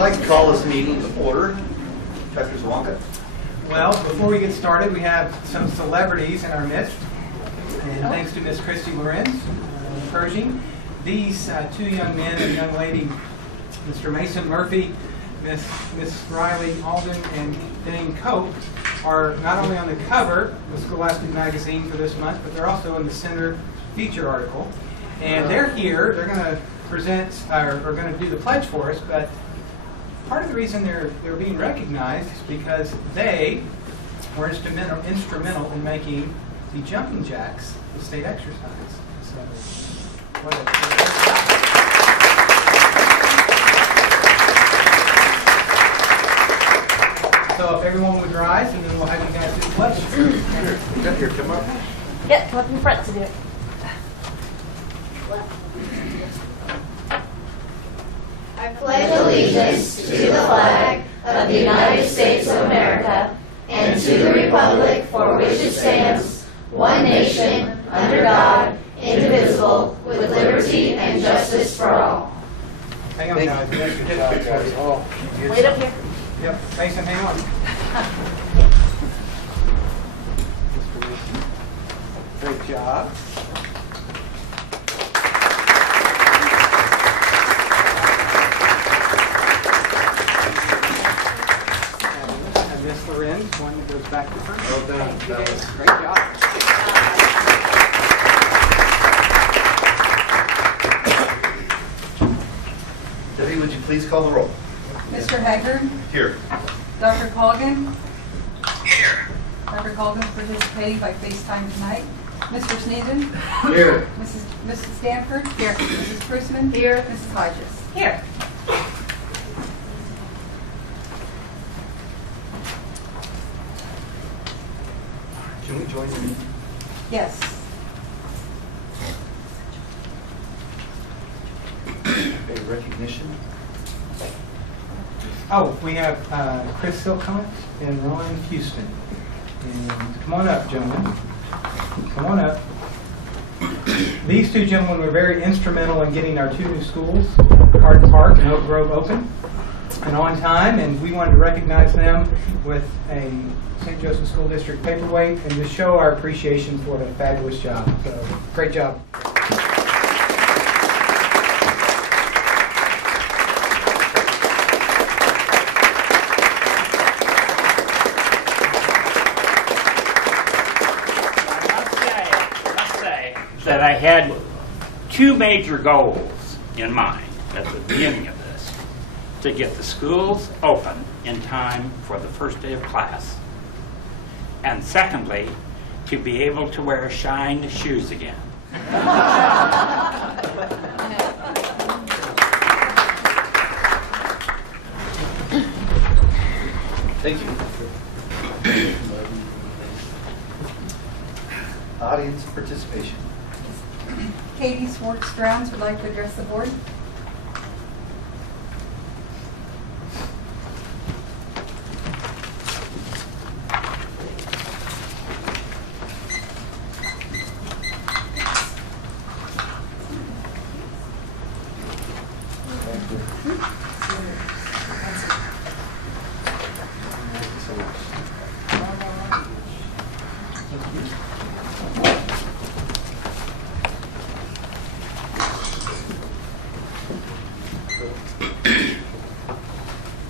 like to call this meeting to order. Dr. Zawonka. Well, before we get started, we have some celebrities in our midst. And thanks to Miss Christy Lorenz, Pershing, these two young men and young lady, Mr. Mason Murphy, Miss Riley Alden, and Dane Cope, are not only on the cover of Scholastic Magazine for this month, but they're also in the center feature article. And they're here. They're going to present, or going to do the pledge for us. But part of the reason they're being recognized is because they were instrumental in making the jumping jacks the state exercise. So if everyone would rise, and then we'll have you guys do the pledge. Here, come up. Yep, come up in front to do it. I pledge allegiance to the flag of the United States of America and to the republic for which it stands, one nation, under God, indivisible, with liberty and justice for all. Hang on, guys. Wait up here. Yep, Mason, hang on. Great job. And Miss Lorenz, one that goes back to front. Well done. Great job. Debbie, would you please call the roll? Mr. Haggard? Here. Dr. Colgan? Here. Dr. Colgan's participating by FaceTime tonight. Mr. Sneeden? Here. Mrs. Stanford? Here. Mrs. Prusman? Here. Mrs. Hodges? Here. Can we join you? Yes. Okay, recognition. Oh, we have Chris Silcock and Ron Houston. And come on up, gentlemen. Come on up. These two gentlemen were very instrumental in getting our two new schools, Hardin Park and Oak Grove, open and on time, and we wanted to recognize them with a St. Joseph School District paperweight and to show our appreciation for the fabulous job. So, great job. That I had two major goals in mind at the beginning of this: to get the schools open in time for the first day of class, and secondly, to be able to wear shined shoes again. Thank you. Audience participation. Katie Swartz-Drowns would like to address the board.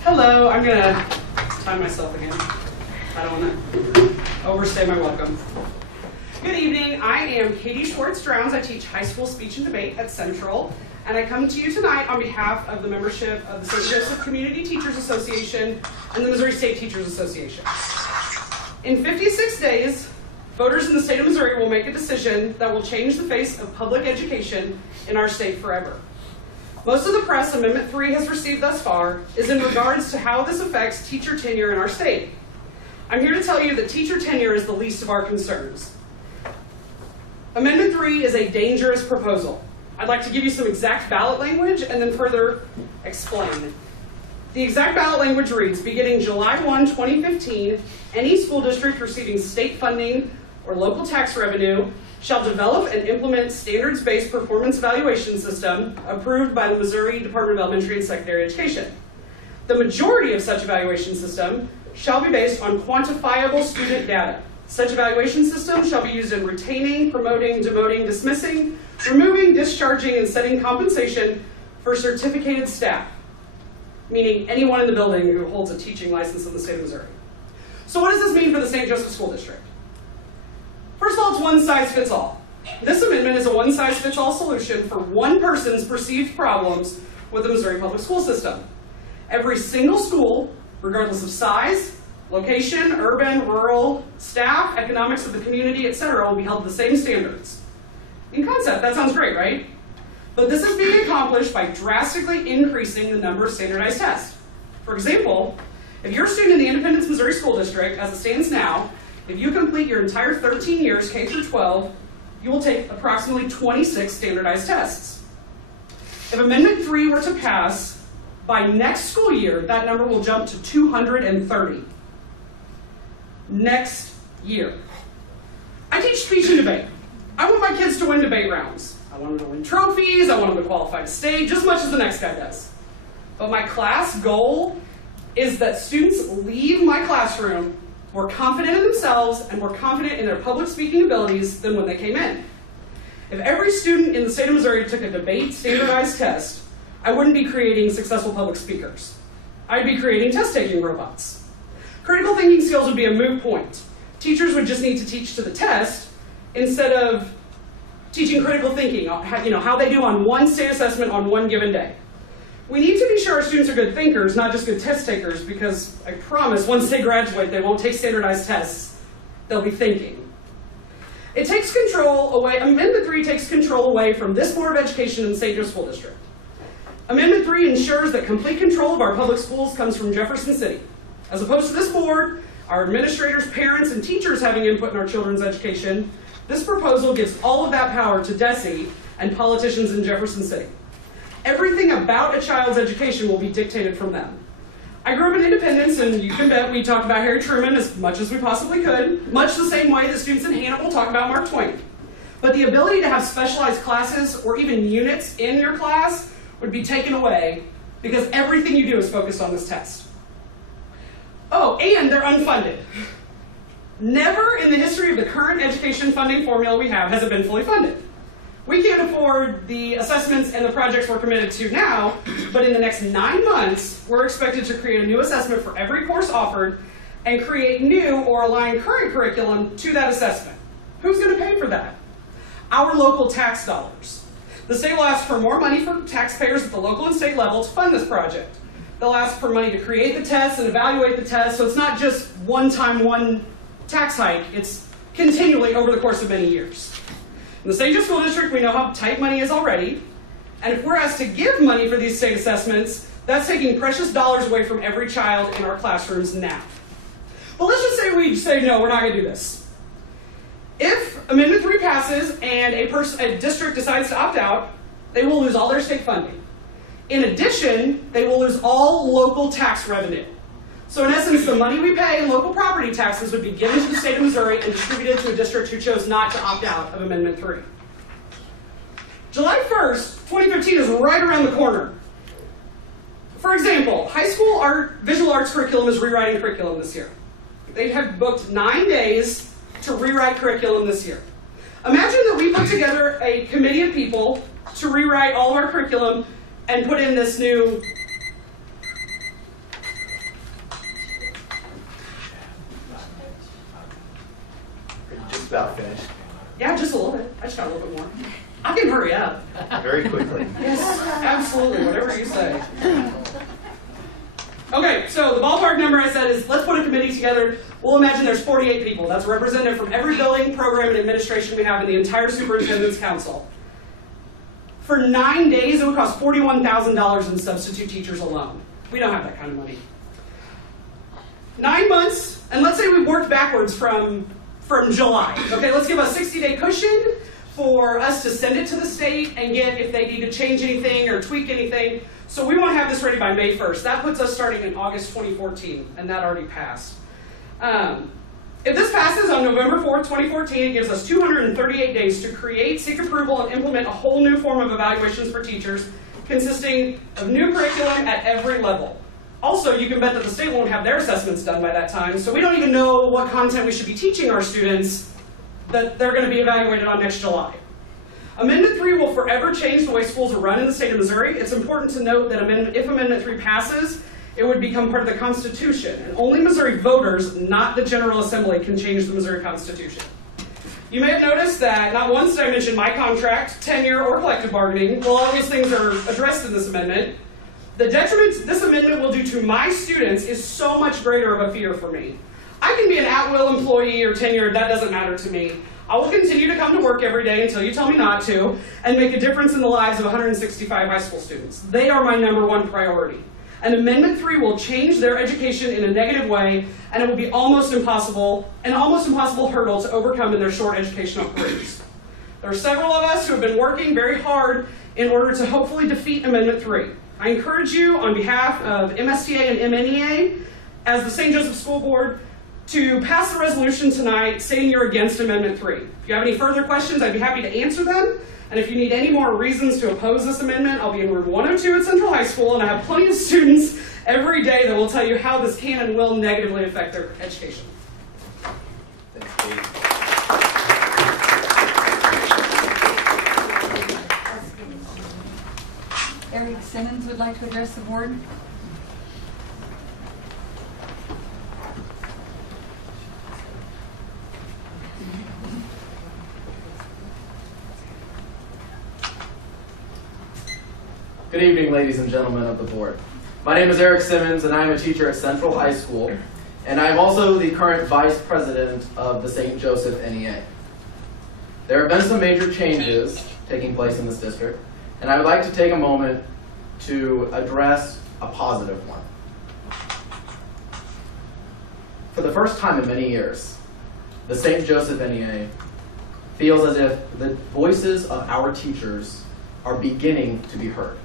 Hello, I'm going to time myself again. I don't want to overstay my welcome. Good evening. I am Katie Swartz-Drowns. I teach high school speech and debate at Central, and I come to you tonight on behalf of the membership of the St. Joseph Community Teachers Association and the Missouri State Teachers Association. In 56 days, voters in the state of Missouri will make a decision that will change the face of public education in our state forever. Most of the press Amendment 3 has received thus far is in regards to how this affects teacher tenure in our state. I'm here to tell you that teacher tenure is the least of our concerns. Amendment 3 is a dangerous proposal. I'd like to give you some exact ballot language and then further explain. The exact ballot language reads, beginning July 1, 2015, any school district receiving state funding or local tax revenue shall develop and implement standards-based performance evaluation system approved by the Missouri Department of Elementary and Secondary Education. The majority of such evaluation system shall be based on quantifiable student data. Such evaluation systems shall be used in retaining, promoting, demoting, dismissing, removing, discharging, and setting compensation for certificated staff, meaning anyone in the building who holds a teaching license in the state of Missouri. So what does this mean for the St. Joseph School District? First of all, it's one size fits all. This amendment is a one size fits all solution for one person's perceived problems with the Missouri public school system. Every single school, regardless of size, location, urban, rural, staff, economics of the community, etc., will be held to the same standards. In concept, that sounds great, right? But this is being accomplished by drastically increasing the number of standardized tests. For example, if you're a student in the Independence Missouri School District, as it stands now, if you complete your entire 13 years, K through 12, you will take approximately 26 standardized tests. If Amendment 3 were to pass, by next school year, that number will jump to 230. Next year. I teach speech and debate. I want my kids to win debate rounds. I want them to win trophies, I want them to qualify to state, just as much as the next guy does. But my class goal is that students leave my classroom more confident in themselves and more confident in their public speaking abilities than when they came in. If every student in the state of Missouri took a debate standardized test, I wouldn't be creating successful public speakers. I'd be creating test-taking robots. Critical thinking skills would be a moot point. Teachers would just need to teach to the test instead of teaching critical thinking, how they do on one state assessment on one given day. We need to be sure our students are good thinkers, not just good test takers, because I promise once they graduate, they won't take standardized tests. They'll be thinking. It takes control away, Amendment 3 takes control away from this Board of Education in the St. Joseph School District. Amendment 3 ensures that complete control of our public schools comes from Jefferson City. As opposed to this board, our administrators, parents, and teachers having input in our children's education, this proposal gives all of that power to DESE and politicians in Jefferson City. Everything about a child's education will be dictated from them. I grew up in Independence, and you can bet we talked about Harry Truman as much as we possibly could, much the same way that students in Hannibal talk about Mark Twain. But the ability to have specialized classes or even units in your class would be taken away because everything you do is focused on this test. Oh, and they're unfunded. Never in the history of the current education funding formula we have has it been fully funded. We can't afford the assessments and the projects we're committed to now, but in the next 9 months, we're expected to create a new assessment for every course offered and create new or align current curriculum to that assessment. Who's going to pay for that? Our local tax dollars. The state will ask for more money from taxpayers at the local and state level to fund this project. They'll ask for money to create the tests and evaluate the tests, so it's not just one tax hike, it's continually over the course of many years. In the St. Joseph School District, we know how tight money is already, and if we're asked to give money for these state assessments, that's taking precious dollars away from every child in our classrooms now. But let's just say we say, no, we're not going to do this. If Amendment 3 passes and a district decides to opt out, they will lose all their state funding. In addition, they will lose all local tax revenue. So in essence, the money we pay in local property taxes would be given to the state of Missouri and distributed to a district who chose not to opt out of Amendment 3. July 1st, 2015 is right around the corner. For example, high school visual arts curriculum is rewriting curriculum this year. They have booked 9 days to rewrite curriculum this year. Imagine that we put together a committee of people to rewrite all of our curriculum and put in this new Just about finished. Yeah, just a little bit. I just got a little bit more. I can hurry up. Very quickly. Yes, absolutely, whatever you say. Okay, so the ballpark number I said is, let's put a committee together. We'll imagine there's 48 people. That's representative from every building, program, and administration we have in the entire Superintendent's Council. For 9 days, it would cost $41,000 in substitute teachers alone. We don't have that kind of money. 9 months, and let's say we worked backwards from July. Okay, let's give a 60-day cushion for us to send it to the state and get if they need to change anything or tweak anything. So we want to have this ready by May 1st. That puts us starting in August 2014, and that already passed. If this passes on November 4th, 2014, it gives us 238 days to create, seek approval, and implement a whole new form of evaluations for teachers consisting of new curriculum at every level. Also, you can bet that the state won't have their assessments done by that time, so we don't even know what content we should be teaching our students that they're going to be evaluated on next July. Amendment 3 will forever change the way schools are run in the state of Missouri. It's important to note that if Amendment 3 passes, it would become part of the Constitution, and only Missouri voters, not the General Assembly, can change the Missouri Constitution. You may have noticed that not once did I mention my contract, tenure, or collective bargaining. Well, all those things are addressed in this amendment. The detriment this amendment will do to my students is so much greater of a fear for me. I can be an at-will employee or tenured, that doesn't matter to me. I will continue to come to work every day until you tell me not to, and make a difference in the lives of 165 high school students. They are my #1 priority. And Amendment 3 will change their education in a negative way, and it will be an almost impossible hurdle to overcome in their short educational careers. There are several of us who have been working very hard in order to hopefully defeat Amendment 3. I encourage you on behalf of MSTA and MNEA, as the St. Joseph School Board, to pass a resolution tonight saying you're against Amendment 3. If you have any further questions, I'd be happy to answer them. And if you need any more reasons to oppose this amendment, I'll be in room 102 at Central High School, and I have plenty of students every day that will tell you how this can and will negatively affect their education. Thanks, Katie. Eric Simmons would like to address the board. Good evening, ladies and gentlemen of the board. My name is Eric Simmons, and I am a teacher at Central High School, and I am also the current vice president of the St. Joseph NEA. There have been some major changes taking place in this district, and I would like to take a moment to address a positive one. For the first time in many years, the St. Joseph NEA feels as if the voices of our teachers are beginning to be heard.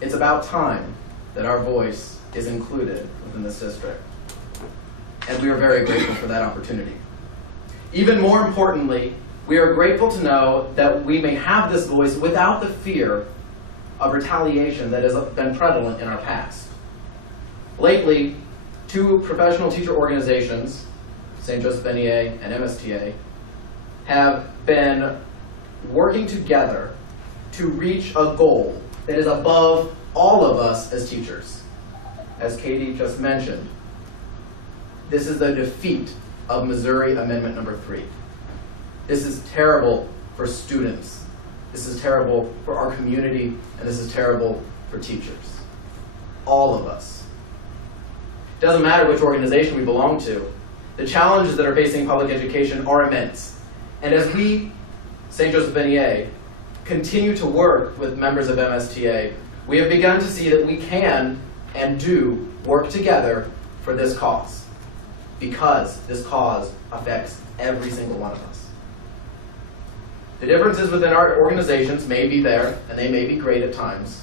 It's about time that our voice is included within this district, and we are very grateful for that opportunity. Even more importantly, we are grateful to know that we may have this voice without the fear of retaliation that has been prevalent in our past. Lately, 2 professional teacher organizations, St. Joseph NEA and MSTA, have been working together to reach a goal that is above all of us as teachers. As Katie just mentioned, this is the defeat of Missouri Amendment number 3. This is terrible for students. This is terrible for our community, and this is terrible for teachers. All of us. It doesn't matter which organization we belong to. The challenges that are facing public education are immense. And as we, St. Joseph NEA, continue to work with members of MSTA, we have begun to see that we can and do work together for this cause, because this cause affects every single one of us. The differences within our organizations may be there, and they may be great at times,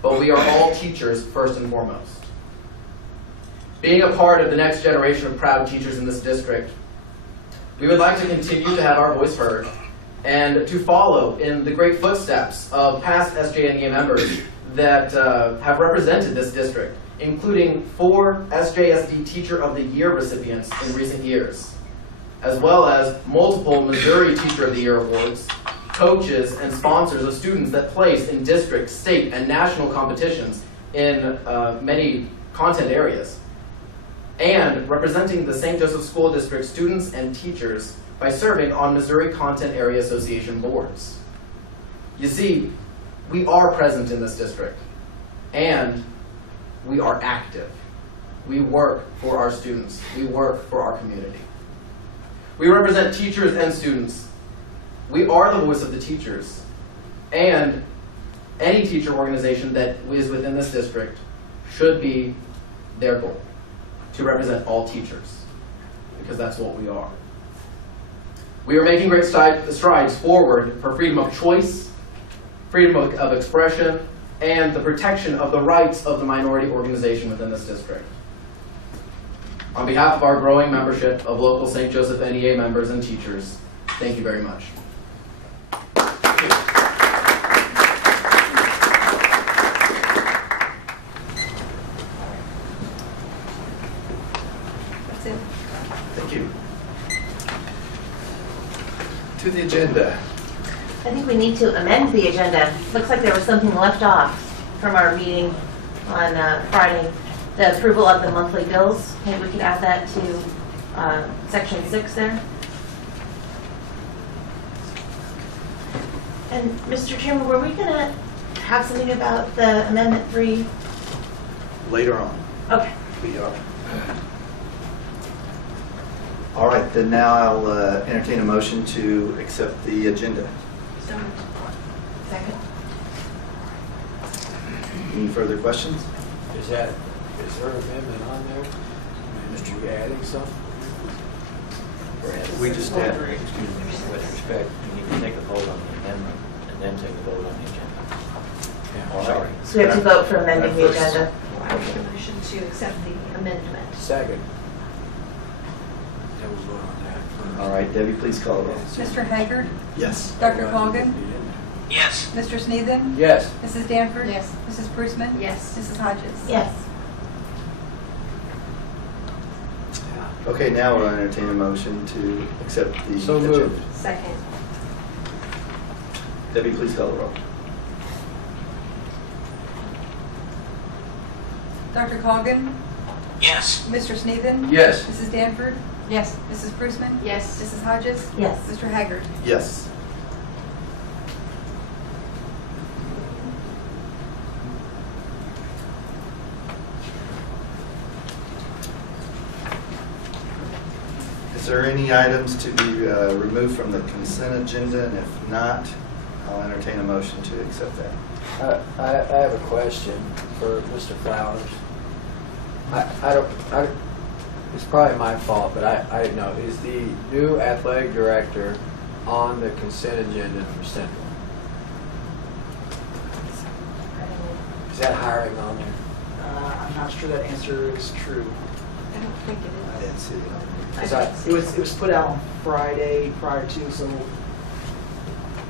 but we are all teachers first and foremost. Being a part of the next generation of proud teachers in this district, we would like to continue to have our voice heard and to follow in the great footsteps of past SJNEA members that have represented this district, including 4 SJSD Teacher of the Year recipients in recent years, as well as multiple Missouri Teacher of the Year awards, coaches and sponsors of students that place in district, state, and national competitions in many content areas, and representing the St. Joseph School District students and teachers by serving on Missouri Content Area Association boards. You see, we are present in this district, and we are active. We work for our students. We work for our community. We represent teachers and students. We are the voice of the teachers, and any teacher organization that is within this district should be their goal, to represent all teachers, because that's what we are. We are making great strides forward for freedom of choice, freedom of expression, and the protection of the rights of the minority organization within this district. On behalf of our growing membership of local St. Joseph NEA members and teachers, thank you very much. agenda. I think we need to amend the agenda. Looks like there was something left off from our meeting on Friday. The approval of the monthly bills. Maybe we could add that to section 6 there. And Mr. Chairman, were we going to have something about the Amendment 3? Later on, Okay. we are. All right, then now I'll entertain a motion to accept the agenda. Second. Any further questions? Is there an amendment on there? I mean, is you adding something? We just did. Excuse me, with respect, you need to take a vote on the amendment and then take a vote on the agenda. All right. Sorry. So we have to vote for amending the First. agenda. I make a motion to accept the amendment. Second. Then we'll vote on that first. All right, Debbie, please call the roll. Mr. Haggard, Yes. Dr. Cogan, Yes. Mr. Sneeden, Yes. Mrs. Danford. Yes. Mrs. Prusman. Yes. Mrs. Hodges. Yes. Okay, now we'll entertain a motion to accept the So agenda. moved. Second. Debbie, please call the roll. Dr. Cogan, Yes. Mr. Sneeden. Yes. Mrs. Danford. Yes. Mrs. Prusman. Yes. Mrs. Hodges. Yes. Mr. Haggard. Yes. Is there any items to be removed from the consent agenda? And if not, I'll entertain a motion to accept that. I have a question for Mr. Flowers. It's probably my fault, but I didn't know. Is the new athletic director on the consent agenda for Central? Is that hiring on there? I'm not sure that answer is true. I don't think it I didn't see it. Is that- It was put out on Friday prior to, so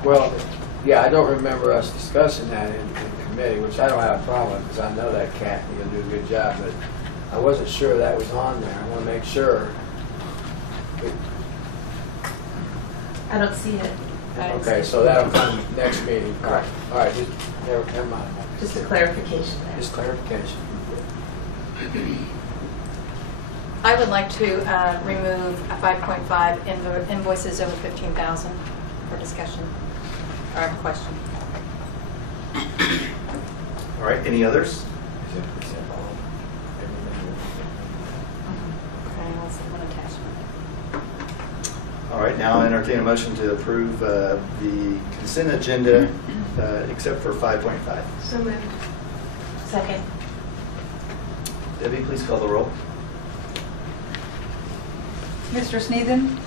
Well, yeah, I don't remember us discussing that in committee, which I don't have a problem with, because I know that Kathy will do a good job, but I wasn't sure that was on there. I want to make sure. I don't see it. Okay, so that'll come next meeting. All right, just, never mind. Just a clarification there. Just clarification. I would like to remove 5.5 invoices over 15,000 for discussion. Or I have a question. All right, any others? Is that all? Everything? Okay, let's see, one attachment. All right, now I'll entertain a motion to approve the consent agenda except for 5.5. So moved. Second. Debbie, please call the roll. Mr. Sneeden,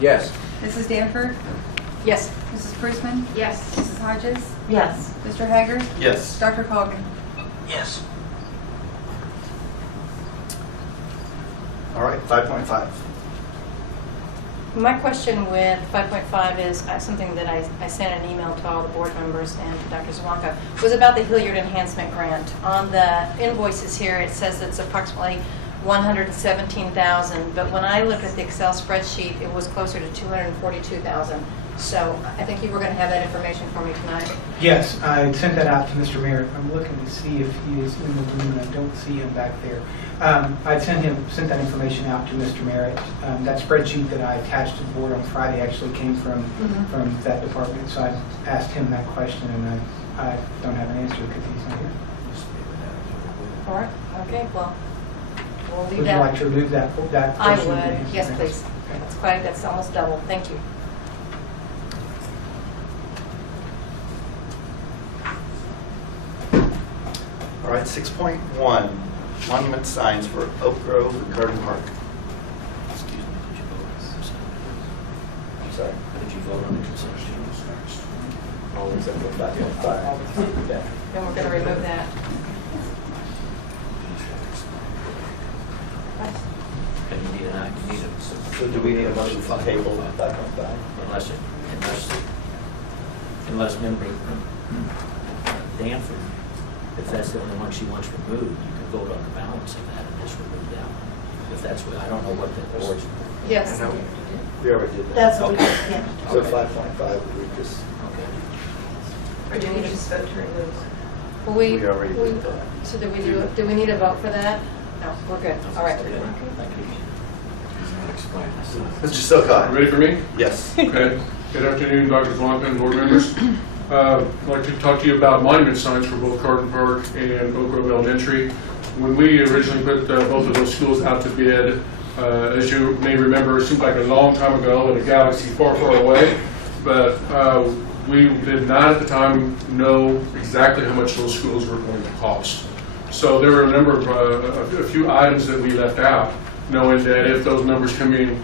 Yes. Mrs. Danford, Yes. Mrs. Prusman, Yes. Mrs. Hodges, Yes. Mr. Haggard, Yes. Dr. Cogan. Yes. All right, 5.5. My question with 5.5 is something that I sent an email to all the board members and to Dr. Zawonka, was about the Hilliard Enhancement Grant. On the invoices here, it says it's approximately $117,000, but when I looked at the Excel spreadsheet, it was closer to $242,000. So I think you were going to have that information for me tonight. Yes, I sent that out to Mr. Merritt. I'm looking to see if he is in the room, and I don't see him back there. I sent that information out to Mr. Merritt. That spreadsheet that I attached to the board on Friday actually came from that department, so I asked him that question, and I don't have an answer because he's not here. All right. Okay, well, we'll leave Would you that. like to remove that? I portion of the would. Yes, grants? please. Okay. That's almost double. Thank you. All right, 6.1, monument signs for Oak Grove and Garden Park. Excuse me, did you vote on the consent? I'm sorry. Did you vote on the consent? All except for 5.5. Okay. Then we're going to remove that. And you need a, So do we need a motion to table 5.5? unless member Danford, if that's the only one she wants removed, you can vote on the balance of that and just remove that one. if that's what, I don't know what the board's. Yes. We already did that. That's what we did, yeah. So 5.5, we just, Or do we just vote to remove? Well, we already did that. So do we need a vote for that? No, we're good. All right. Thank you. Mr. Silcock? Ready for me? Yes. Okay. Good afternoon, Dr. Zwonka and board members. I'd like to talk to you about monument signs for both Carton Park and Oak Grove Elementary. When we originally put both of those schools out to bid, as you may remember, it seemed like a long time ago in a galaxy far, far away, but we did not at the time know exactly how much those schools were going to cost. So there were a number of, a few items that we left out, knowing that if those numbers come in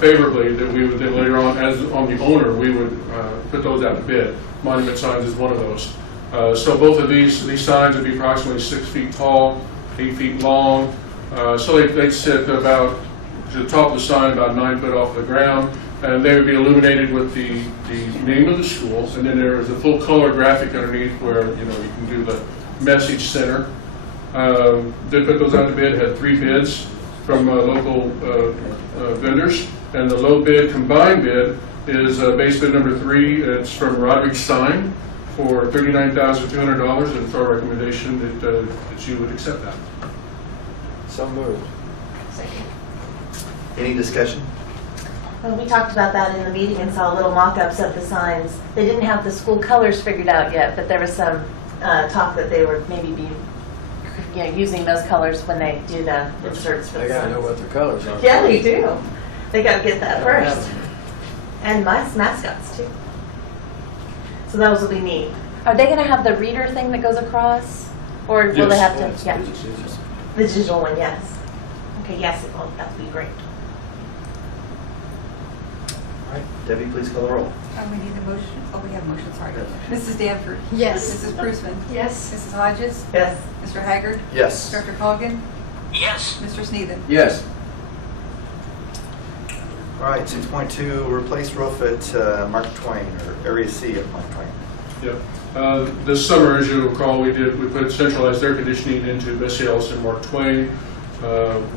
favorably, that we would then later on, as on the owner, we would put those out to bid. Monument signs is one of those. So both of these signs would be approximately 6 feet tall, 8 feet long. So they'd sit about to the top of the sign, about 9 foot off the ground, and they would be illuminated with the name of the school, and then there is a full color graphic underneath where you can do the message center. They put those out to bid. Had 3 bids from local vendors, and the low bid combined bid is base bid number 3. It's from Roderick Sign for $39,200, and it's our recommendation that you would accept that. So moved. Any discussion? Well, we talked about that in the meeting and saw little mock-ups of the signs. They didn't have the school colors figured out yet, but there was some talk that they were maybe using those colors when they do the inserts for They the gotta know signs. what the colors are. Yeah, they do. They got to get that They don't have first. them. And mascots, too. So those will be neat. Are they going to have the reader thing that goes across? Or will they have to? Yeah. The digital one, yes. Okay, yes, it will. That would be great. All right, Debbie, please call the roll. We need a motion. Oh, we have a motion, sorry. Mrs. Danford? Yes. Mrs. Prusman? Yes. Mrs. Hodges? Yes. Mr. Haggard? Yes. Dr. Colgan? Yes. Mr. Sneeden? Yes. All right, 6.2, replace roof at Mark Twain, or Area C at Mark Twain. Yep. This summer, as you'll recall, we put centralized air conditioning into Bessie Ellis and Mark Twain.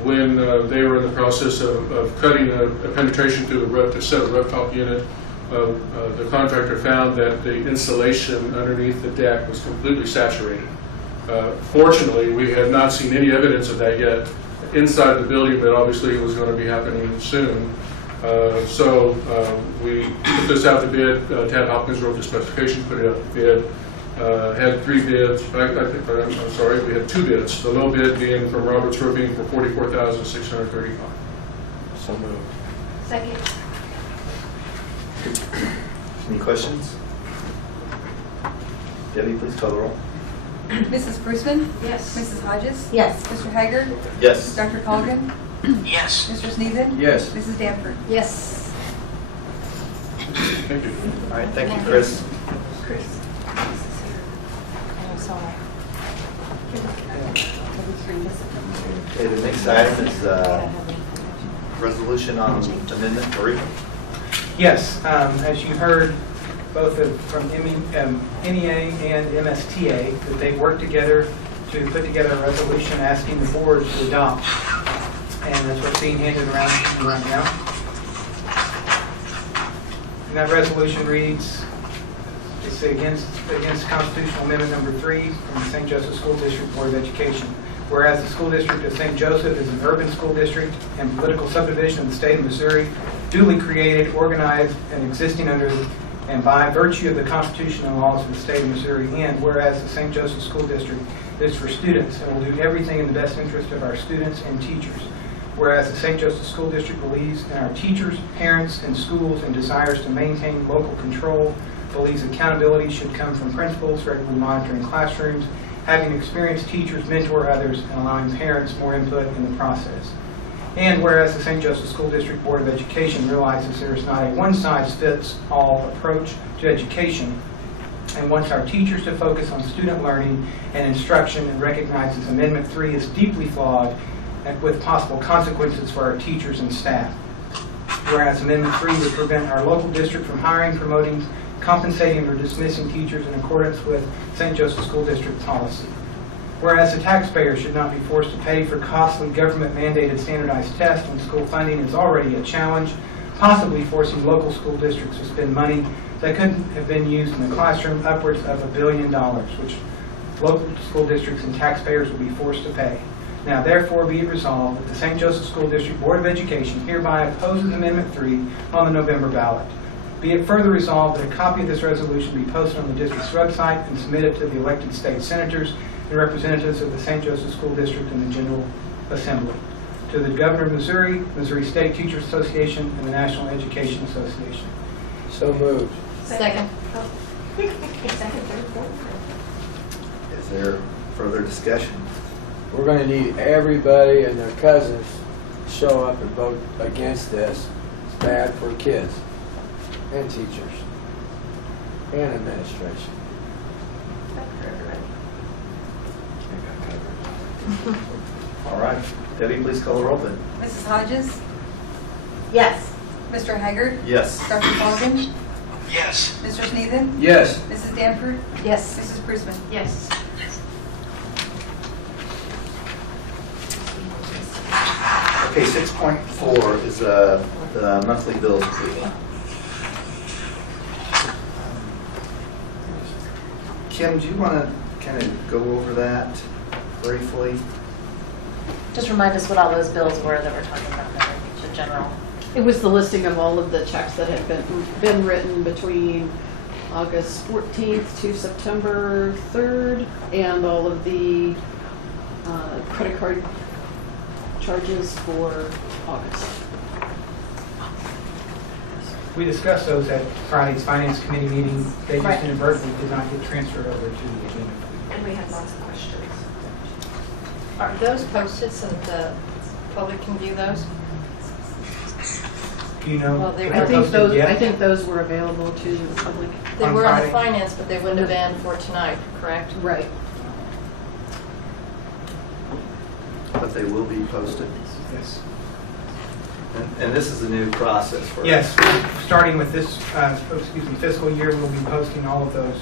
When they were in the process of cutting a penetration through the roof to set a rooftop unit, the contractor found that the insulation underneath the deck was completely saturated. Fortunately, we have not seen any evidence of that yet inside the building, but obviously it was going to be happening soon. So we put this out to bid. Tad Hopkins wrote the specifications, put it out to bid. Had 3 bids. I'm sorry, we had 2 bids. The low bid being from Roberts Roofing for $44,635. So moved. Second. Any questions? Debbie, please call the roll. Mrs. Prusman? Yes. Mrs. Hodges? Yes. Mr. Haggard? Yes. Dr. Colgan? Yes. Mr. Sneeden? Yes. Mrs. Danford? Yes. Thank you. All right, thank you, Chris. I'm sorry. Okay, the next item is resolution on amendment 3. Yes, as you heard, both from NEA and MSTA, that they worked together to put together a resolution asking the board to adopt. And that's what's being handed around right now. And that resolution reads, it's against Constitutional Amendment Number 3 from the St. Joseph School District Board of Education. Whereas the School District of St. Joseph is an urban school district and political subdivision of the state of Missouri, duly created, organized, and existing under and by virtue of the Constitution and laws of the state of Missouri, and whereas the St. Joseph School District is for students and will do everything in the best interest of our students and teachers. Whereas the St. Joseph School District believes in our teachers, parents, and schools and desires to maintain local control, believes accountability should come from principals regularly monitoring classrooms, having experienced teachers mentor others, and allowing parents more input in the process. And whereas the St. Joseph School District Board of Education realizes there is not a one-size-fits-all approach to education and wants our teachers to focus on student learning and instruction, and recognizes Amendment 3 is deeply flawed and with possible consequences for our teachers and staff. Whereas Amendment 3 would prevent our local district from hiring, promoting, compensating, or dismissing teachers in accordance with St. Joseph School District policy. Whereas the taxpayer should not be forced to pay for costly government-mandated standardized tests when school funding is already a challenge, possibly forcing local school districts to spend money that could have been used in the classroom upwards of $1 billion, which local school districts and taxpayers will be forced to pay. Now therefore be it resolved that the St. Joseph School District Board of Education hereby opposes Amendment 3 on the November ballot. Be it further resolved that a copy of this resolution be posted on the district's website and submitted to the elected state senators and representatives of the St. Joseph School District in the General Assembly. To the Governor of Missouri, Missouri State Teachers Association, and the National Education Association. So moved. Second. Is there further discussion? We're going to need everybody and their cousins to show up and vote against this. It's bad for kids and teachers and administration. All right. Debbie, please call the roll then. Mrs. Hodges? Yes. Mr. Haggard? Yes. Dr. Colvin? Yes. Mr. Sneeden? Yes. Mrs. Danford? Yes. Mrs. Prusman? Yes. Okay, 6.4 is the monthly bills approval. Kim, do you want to kind of go over that briefly? Just remind us what all those bills were that we're talking about there, the general. It was the listing of all of the checks that had been written between August 14th to September 3rd, and all of the credit card charges for August. We discussed those at Friday's Finance Committee meeting. They just Right. inadvertently did not get transferred over to the agenda. And we had lots of questions. Are those posted so that the public can view those? Do you know? Well, they if were- they're I think posted those. yet? I think those were available to the public. They On were on the Friday? finance, but they wouldn't have been for tonight, correct? Right. But they will be posted. Yes. And this is a new process for us. Yes, starting with this fiscal year, we'll be posting all of those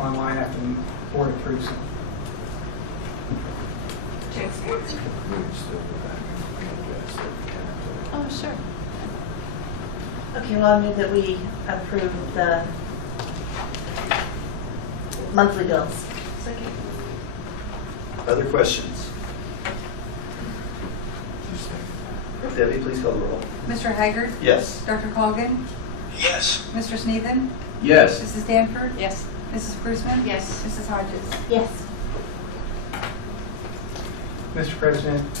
online after the board approves them. Oh, sure. Okay, well, I move that we approve the monthly bills. Other questions? Debbie, please call the roll. Mr. Haggard? Yes. Dr. Colvin? Yes. Mr. Sneeden? Yes. Mrs. Danford? Yes. Mrs. Prusman? Yes. Mrs. Hodges? Yes. Mr. President,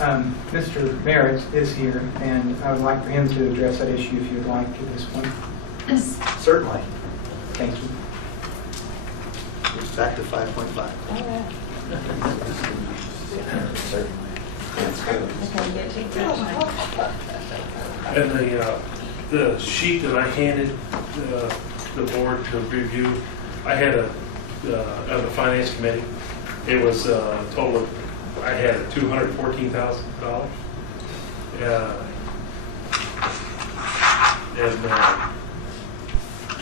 Mr. Merritt is here, and I would like for him to address that issue if you would like at this point. Certainly. Thank you. Back to 5.5. And the sheet that I handed the board to review, I had on the finance committee, it was a total of, I had $214,000. And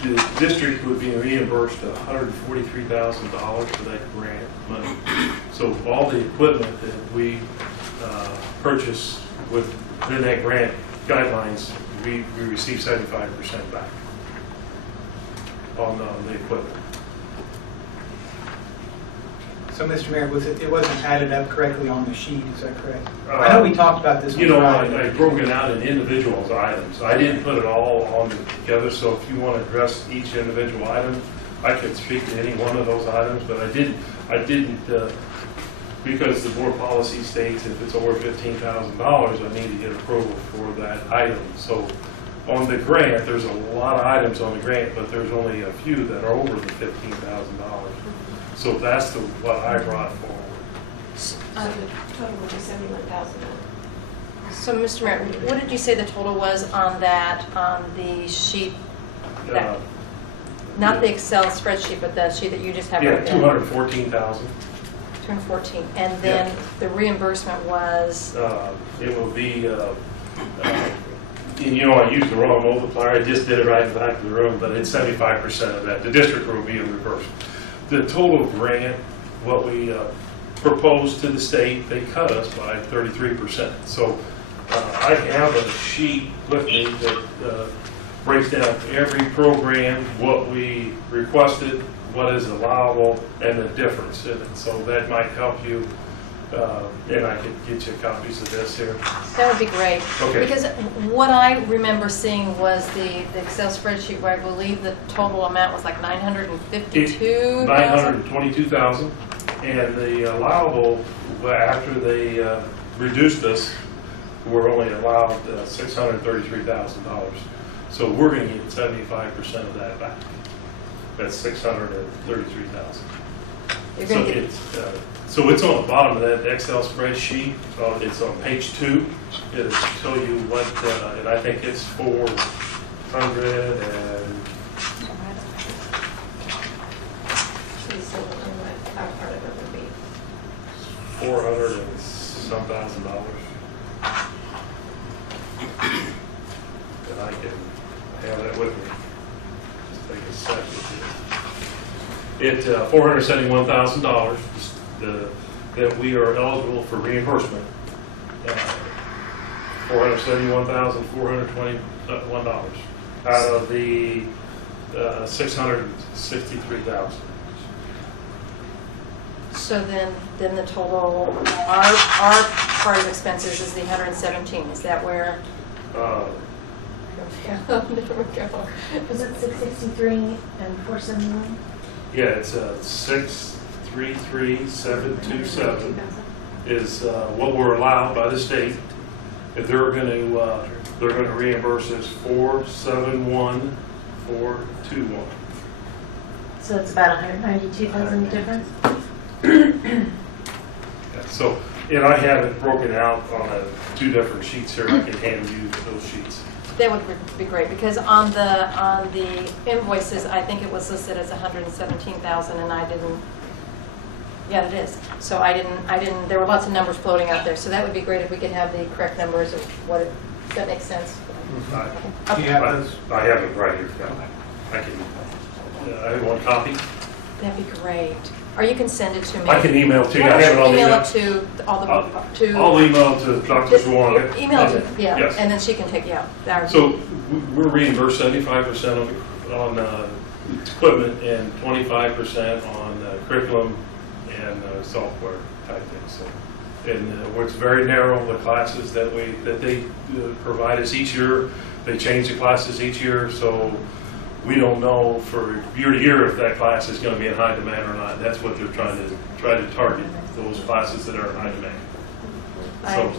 the district would be reimbursed $143,000 for that grant money. So all the equipment that we purchase within that grant guidelines, we receive 75% back on the equipment. So, Mr. Mayor, it wasn't added up correctly on the sheet, is that correct? I know we talked about this. You know, Friday. I broke it out in individual items. I didn't put it all on together, so if you want to address each individual item, I can speak to any one of those items, but I didn't, because the board policy states if it's over $15,000, I need to get approval for that item. So on the grant, there's a lot of items on the grant, but there's only a few that are over the $15,000. So that's what I brought forward. Total would be $71,000. So, Mr. Mayor, what did you say the total was on that, on the sheet? That, not the Excel spreadsheet, but the sheet that you just have Yeah, right there? 214,000. 214. And then the reimbursement was? It will be, and you know, I used the wrong multiplier. I just did it right in the back of the room, but it's 75% of that. The district will be reimbursed. The total grant, what we proposed to the state, they cut us by 33%. So I have a sheet with me that breaks down every program, what we requested, what is allowable, and the difference in it. So that might help you, and I can get you copies of this here. That would be great. Okay. Because what I remember seeing was the Excel spreadsheet where I believe the total amount was like 952,000. 922,000, and the allowable, after they reduced us, we're only allowed $633,000. So we're going to get 75% of that back. That's 633,000. You're So going to get so it's on the bottom of that Excel spreadsheet. It's on page 2. It'll tell you what, and I think it's 400 and. $400 and some thousand dollars. And I can have that with me. Just take a second here. It's $471,000 that we are eligible for reimbursement. $471,421 out of the $663,000. So then the total, our part of expenses is the 117. Is that where? Was it 663 and 471? Yeah, it's 633,727 is what we're allowed by the state. If they're going to reimburse us 471,421. So it's about 192,000 difference? Yeah, so, and I have it broken out on 2 different sheets here. I can hand you those sheets. That would be great, because on the invoices, I think it was listed as 117,000, and I didn't. Yeah, it is. So I didn't. There were lots of numbers floating out there. So that would be great if we could have the correct numbers of what. Does that make sense? Do you have those? I have it right here. I can. I have one copy. That'd be great. Or you can send it to me. I can email it to you. Why I don't have it on email email. it to all the to. I'll email to Dr. Zwanga. Email to yeah, Yes. and then she can take So we're reimbursed 75% on equipment and 25% on curriculum and software type things. So, and it's very narrow, the classes that they provide us each year. They change the classes each year, so we don't know for year to year if that class is going to be in high demand or not. That's what they're trying to target, those classes that are in high demand. So,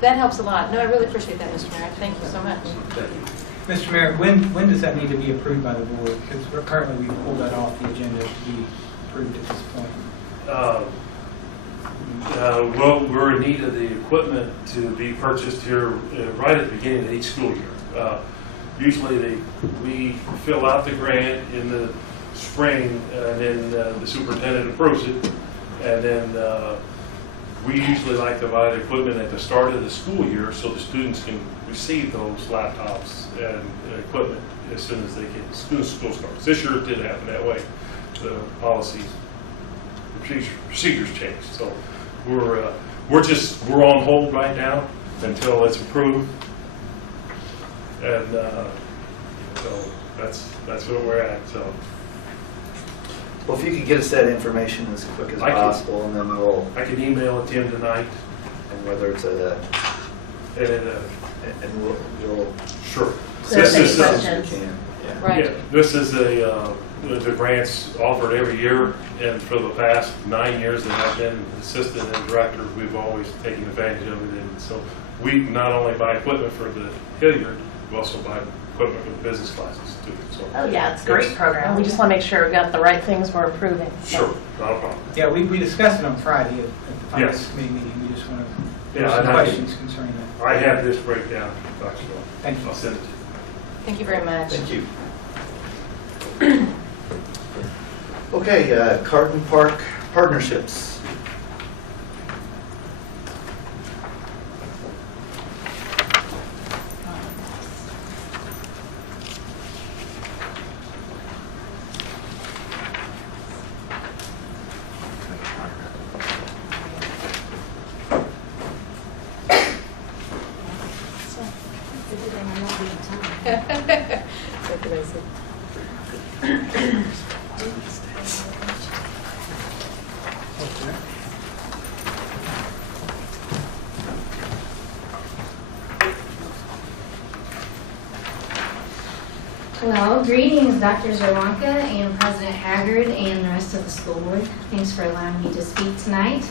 that helps a lot. No, I really appreciate that, Mr. Mayor. Thank you so much. thank you. Mr. Mayor, when does that need to be approved by the board? Because currently we've pulled that off the agenda to be approved at this point. Well, we're in need of the equipment to be purchased here right at the beginning of each school year. Usually we fill out the grant in the spring, and then the superintendent approves it, and then we usually like to buy the equipment at the start of the school year so the students can receive those laptops and equipment as soon as they get school starts. This year it didn't happen that way. The policies, procedures changed. So we're on hold right now until it's approved, and so that's where we're at. So. Well, if you could get us that information as quick as possible, and then I can email it to him tonight. And whether it's and we'll sure. This is This is the grants offered every year, and for the past 9 years that I've been assistant and director, we've always taken advantage of it. And so we not only buy equipment for the Hilliard, we also buy equipment for the business classes too. So oh yeah, it's a great program. We just want to make sure we've got the right things we're approving. Sure, not a problem. Yeah, we discussed it on Friday at the Finance Yes. Committee meeting. We just want to Yeah, some questions concerning that. I have this breakdown, Dr. Shaw. Thank you. I'll send it to you. Thank you very much. Thank you. Okay, Carton Park partnerships. greetings, Dr. Zerwanka and President Haggard and the rest of the school board. Thanks for allowing me to speak tonight.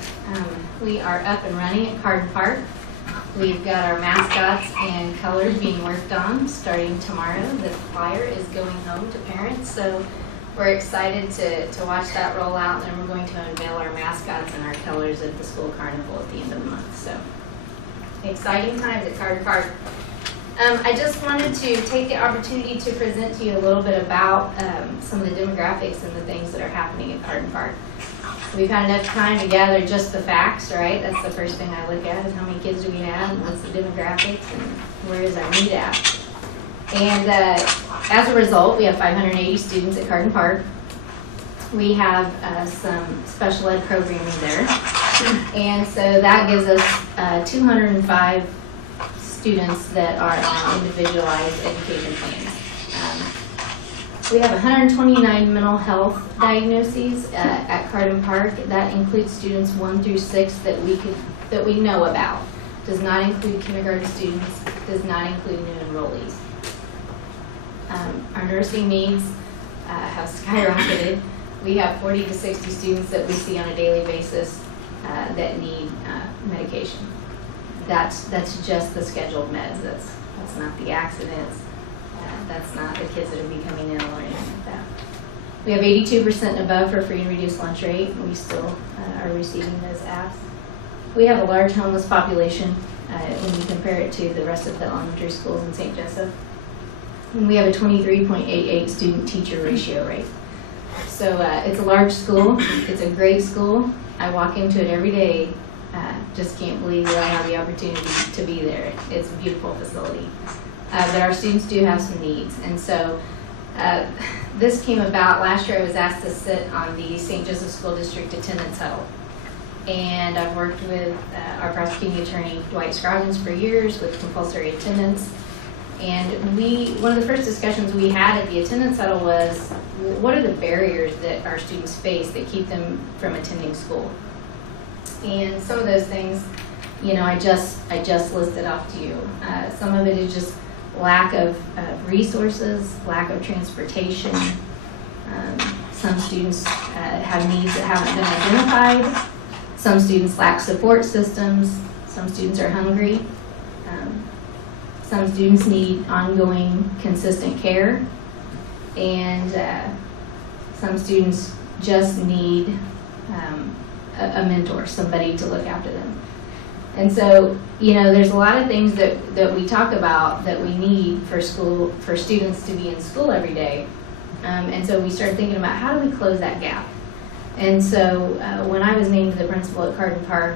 We are up and running at Carden Park. We've got our mascots and colors being worked on starting tomorrow. The flyer is going home to parents, so we're excited to watch that roll out, and we're going to unveil our mascots and our colors at the school carnival at the end of the month. So exciting times at Carden Park. I just wanted to take the opportunity to present to you a little bit about some of the demographics and the things that are happening at Carden Park. We've had enough time to gather just the facts, right? That's the first thing I look at, is how many kids do we have, and what's the demographics, and where is our need at. And as a result, we have 580 students at Carden Park. We have some special ed programming there. And so that gives us 205 students that are on individualized education plans. We have 129 mental health diagnoses at Carden Park. That includes students 1 through 6 that we know about. Does not include kindergarten students. Does not include new enrollees. Our nursing needs have skyrocketed. We have 40 to 60 students that we see on a daily basis that need medication. That's just the scheduled meds. That's not the accidents. That's not the kids that are becoming ill or anything like that. We have 82% and above for free and reduced lunch rate. We still are receiving those apps. We have a large homeless population when you compare it to the rest of the elementary schools in St. Joseph. And we have a 23.88 student-teacher ratio rate. So it's a large school. It's a great school. I walk into it every day. Just can't believe that I have the opportunity to be there. It's a beautiful facility. But our students do have some needs. And so this came about last year. I was asked to sit on the St. Joseph School District attendance huddle. And I've worked with our prosecuting attorney, Dwight Scroggins, for years with compulsory attendance. And one of the first discussions we had at the attendance huddle was, what are the barriers that our students face that keep them from attending school? And some of those things, I just listed off to you. Some of it is just lack of resources, lack of transportation. Some students have needs that haven't been identified. Some students lack support systems. Some students are hungry. Some students need ongoing, consistent care. And some students just need a mentor, somebody to look after them. And so, there's a lot of things that we talk about that we need for students to be in school every day. And so we started thinking about, how do we close that gap? And so when I was named the principal at Carden Park,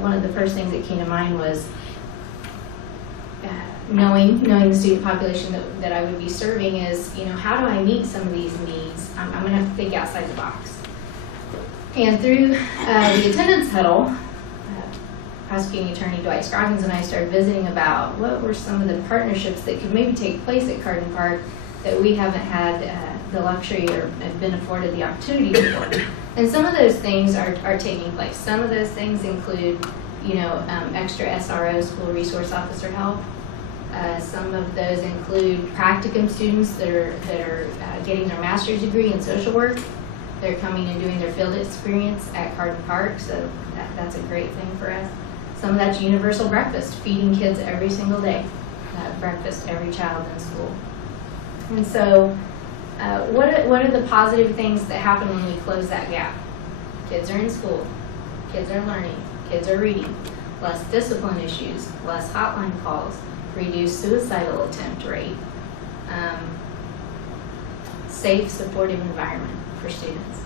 one of the first things that came to mind was knowing the student population that I would be serving is, how do I meet some of these needs? I'm going to have to think outside the box. And through the attendance huddle, prosecuting attorney Dwight Scroggins and I started visiting about what were some of the partnerships that could maybe take place at Carden Park that we haven't had the luxury or have been afforded the opportunity for. And some of those things are taking place. Some of those things include, extra SRO, school resource officer help. Some of those include practicum students that are getting their master's degree in social work. They're coming and doing their field experience at Carden Park, so that's a great thing for us. Some of that's universal breakfast, feeding kids every single day, breakfast every child in school. And so what are the positive things that happen when we close that gap? Kids are in school, kids are learning, kids are reading, less discipline issues, less hotline calls, reduced suicidal attempt rate, safe, supportive environment for students.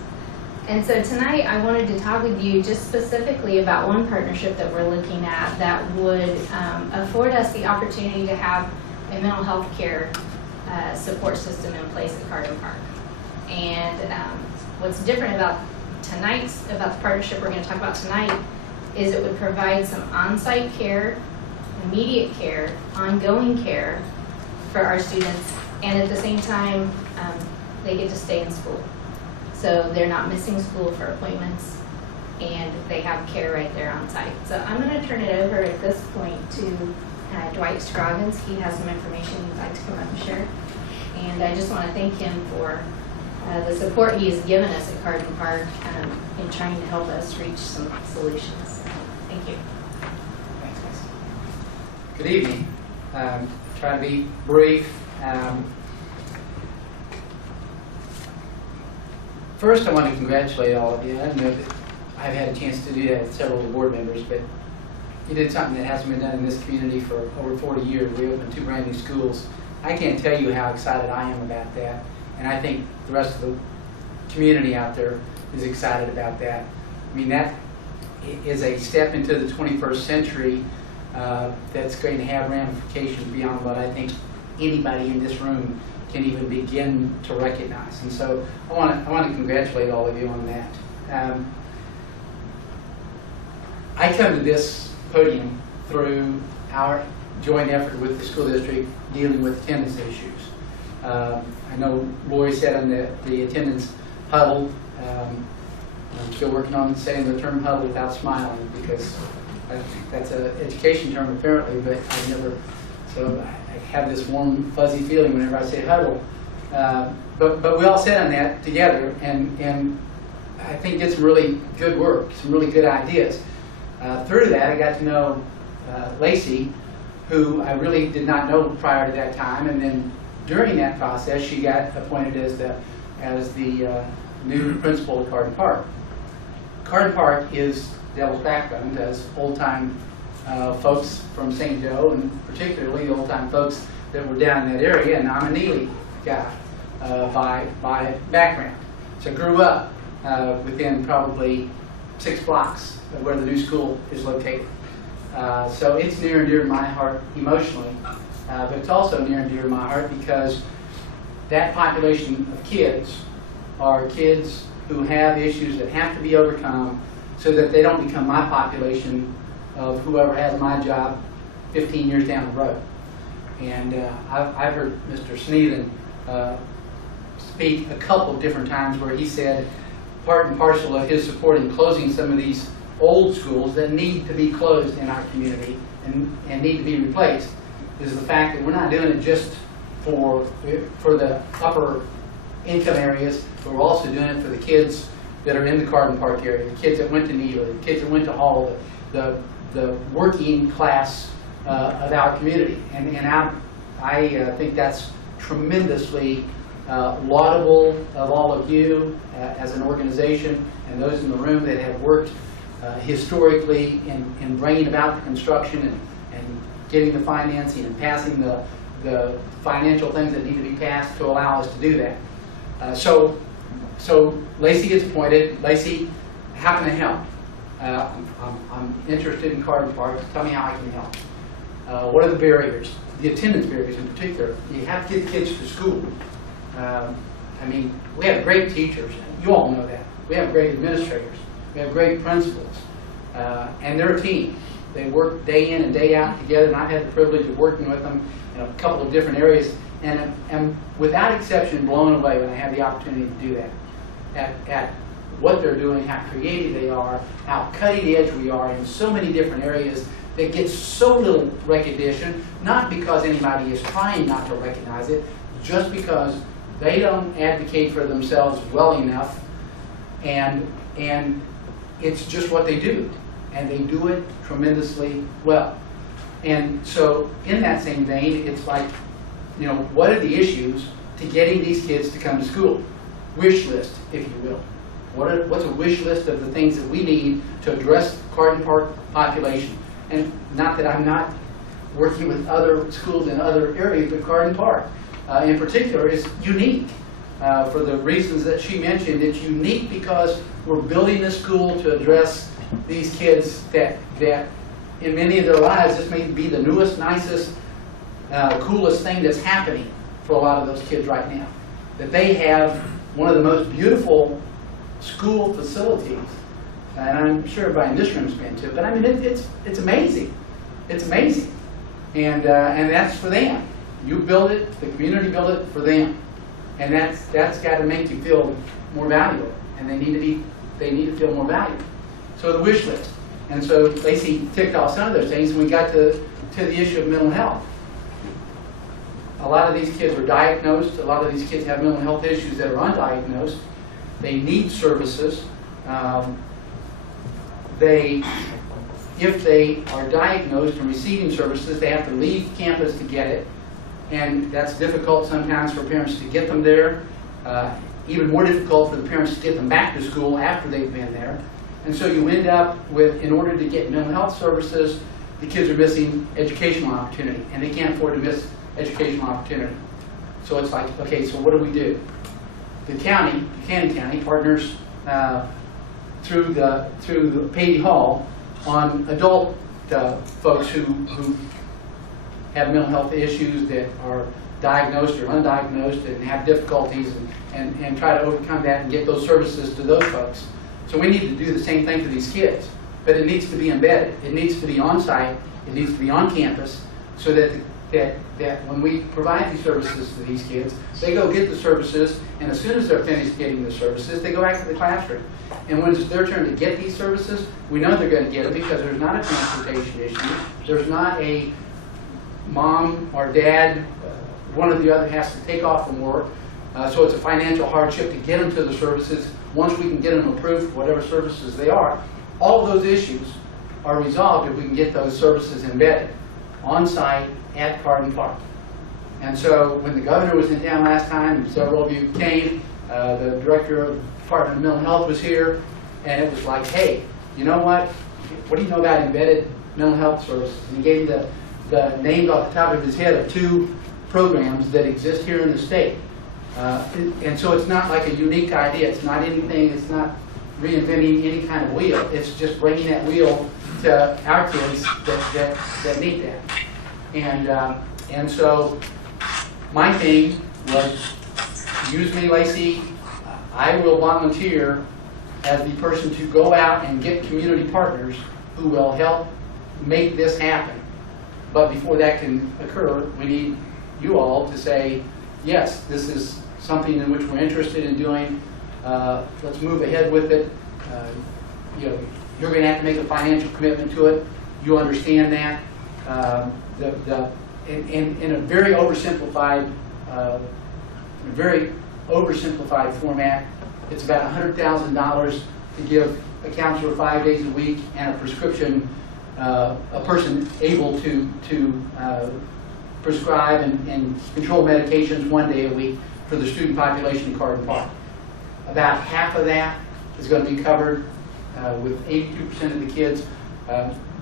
And so tonight I wanted to talk with you just specifically about one partnership that we're looking at that would afford us the opportunity to have a mental health care support system in place at Carden Park. And what's different about the partnership we're going to talk about tonight is it would provide some on-site care, immediate care, ongoing care for our students, and at the same time they get to stay in school. So they're not missing school for appointments, and they have care right there on site. So I'm going to turn it over at this point to Dwight Scroggins. He has some information he'd like to come up and share. And I just want to thank him for the support he has given us at Carden Park in trying to help us reach some solutions. Thank you. Thanks, guys. Good evening. Try to be brief. First, I want to congratulate all of you. I know that I've had a chance to do that with several of the board members, but you did something that hasn't been done in this community for over 40 years. We opened 2 brand new schools. I can't tell you how excited I am about that, and I think the rest of the community out there is excited about that. I mean, that is a step into the 21st century that's going to have ramifications beyond what I think anybody in this room can even begin to recognize. And so I want to congratulate all of you on that. I come to this podium through our joint effort with the school district dealing with attendance issues. I know Lori said on the attendance huddle, I'm still working on saying the term huddle without smiling, because that's an education term apparently, but I never, so I have this warm fuzzy feeling whenever I say huddle. But we all sat on that together, and I think did some really good work, some really good ideas. Through that, I got to know Lacey, who I really did not know prior to that time, and then during that process, she got appointed as the new principal at Carden Park. Carden Park is Devil's Backbone, does old-time folks from St. Joe, and particularly the old-time folks that were down in that area, and I'm a Neely guy by background. So I grew up within probably 6 blocks of where the new school is located. So it's near and dear to my heart emotionally, but it's also near and dear to my heart because that population of kids are kids who have issues that have to be overcome so that they don't become my population of whoever has my job 15 years down the road. And I've heard Mr. Sneeden speak a couple different times where he said part and parcel of his support in closing some of these old schools that need to be closed in our community and need to be replaced is the fact that we're not doing it just for the upper income areas, but we're also doing it for the kids that are in the Carden Park area, the kids that went to Neely, the kids that went to Hall, the working class of our community. And I think that's tremendously laudable of all of you as an organization and those in the room that have worked historically in bringing about the construction and getting the financing and passing the financial things that need to be passed to allow us to do that. So Lacey gets appointed. Lacey, how can I help? I'm interested in Carden Park. Tell me how I can help. What are the barriers? The attendance barriers in particular. You have to get kids to school. I mean, we have great teachers. You all know that. We have great administrators. We have great principals. And they're a team. They work day in and day out together, and I've had the privilege of working with them in a couple of different areas, and am without exception blown away when I have the opportunity to do that. At what they're doing, how creative they are, how cutting edge we are in so many different areas that get so little recognition, not because anybody is trying not to recognize it, just because they don't advocate for themselves well enough, and it's just what they do, and they do it tremendously well. And so in that same vein, it's like, you know, what are the issues to getting these kids to come to school? Wish list, if you will. What's a wish list of the things that we need to address the Carden Park population? And not that I'm not working with other schools in other areas, but Carden Park in particular is unique for the reasons that she mentioned. It's unique because we're building a school to address these kids that in many of their lives, this may be the newest, nicest, coolest thing that's happening for a lot of those kids right now. That they have one of the most beautiful school facilities, and I'm sure everybody in this room's been to it, but I mean, it's amazing. It's amazing. And that's for them. You build it, the community build it for them. And that's got to make you feel more valuable. And they need to feel more valuable. So the wish list. And so Lacey ticked off some of those things, and we got to the issue of mental health. A lot of these kids are diagnosed. A lot of these kids have mental health issues that are undiagnosed. They need services. If they are diagnosed and receiving services, they have to leave campus to get it. And that's difficult sometimes for parents to get them there. Even more difficult for the parents to get them back to school after they've been there. And so you end up with, in order to get mental health services, the kids are missing educational opportunity, and they can't afford to miss educational opportunity. So it's like, okay, so what do we do? The county, Buchanan County, partners through the Pady Hall on adult folks who have mental health issues that are diagnosed or undiagnosed and have difficulties, and try to overcome that and get those services to those folks. So we need to do the same thing to these kids, but it needs to be embedded. It needs to be on site. It needs to be on campus, so that when we provide these services to these kids, they go get the services, and as soon as they're finished getting the services, they go back to the classroom. And when it's their turn to get these services, we know they're going to get them because there's not a transportation issue. There's not a mom or dad, one or the other has to take off from work. So it's a financial hardship to get them to the services. Once we can get them approved for whatever services they are, all of those issues are resolved if we can get those services embedded on site at Carden Park. And so when the governor was in town last time, and several of you came, the director of the Department of Mental Health was here, and it was like, hey, you know what? What do you know about embedded mental health services? And he gave me the names off the top of his head of 2 programs that exist here in the state. And so it's not like a unique idea. It's not anything, it's not reinventing any kind of wheel. It's just bringing that wheel to our kids that need that. And so my thing was, use me, Lacey. I will volunteer as the person to go out and get community partners who will help make this happen. But before that can occur, we need you all to say, yes, this is something in which we're interested in doing. Let's move ahead with it. You know, you're going to have to make a financial commitment to it. You understand that. In a very oversimplified format, it's about $100,000 to give a counselor 5 days a week and a prescription, a person able to prescribe and control medications 1 day a week for the student population in Carden Park. About half of that is going to be covered with 82% of the kids,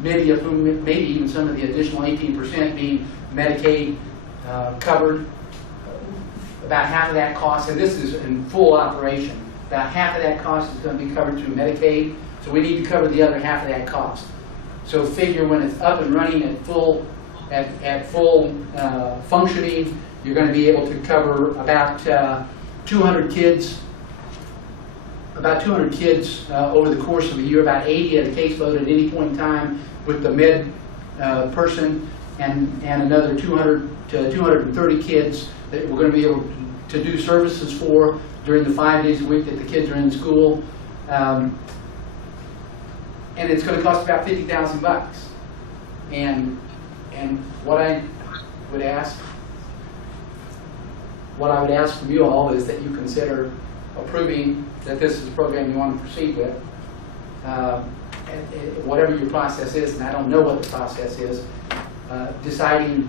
many of whom, maybe even some of the additional 18% being Medicaid covered. About half of that cost, and this is in full operation, about half of that cost is going to be covered through Medicaid, so we need to cover the other half of that cost. So figure when it's up and running at full functioning, you're going to be able to cover about 200 kids. About 200 kids over the course of a year, about 80 at a caseload at any point in time with the med person, and another 200 to 230 kids that we're going to be able to do services for during the 5 days a week that the kids are in school. And it's going to cost about $50,000. And what I would ask from you all is that you consider approving that this is a program you want to proceed with. Whatever your process is, and I don't know what the process is, deciding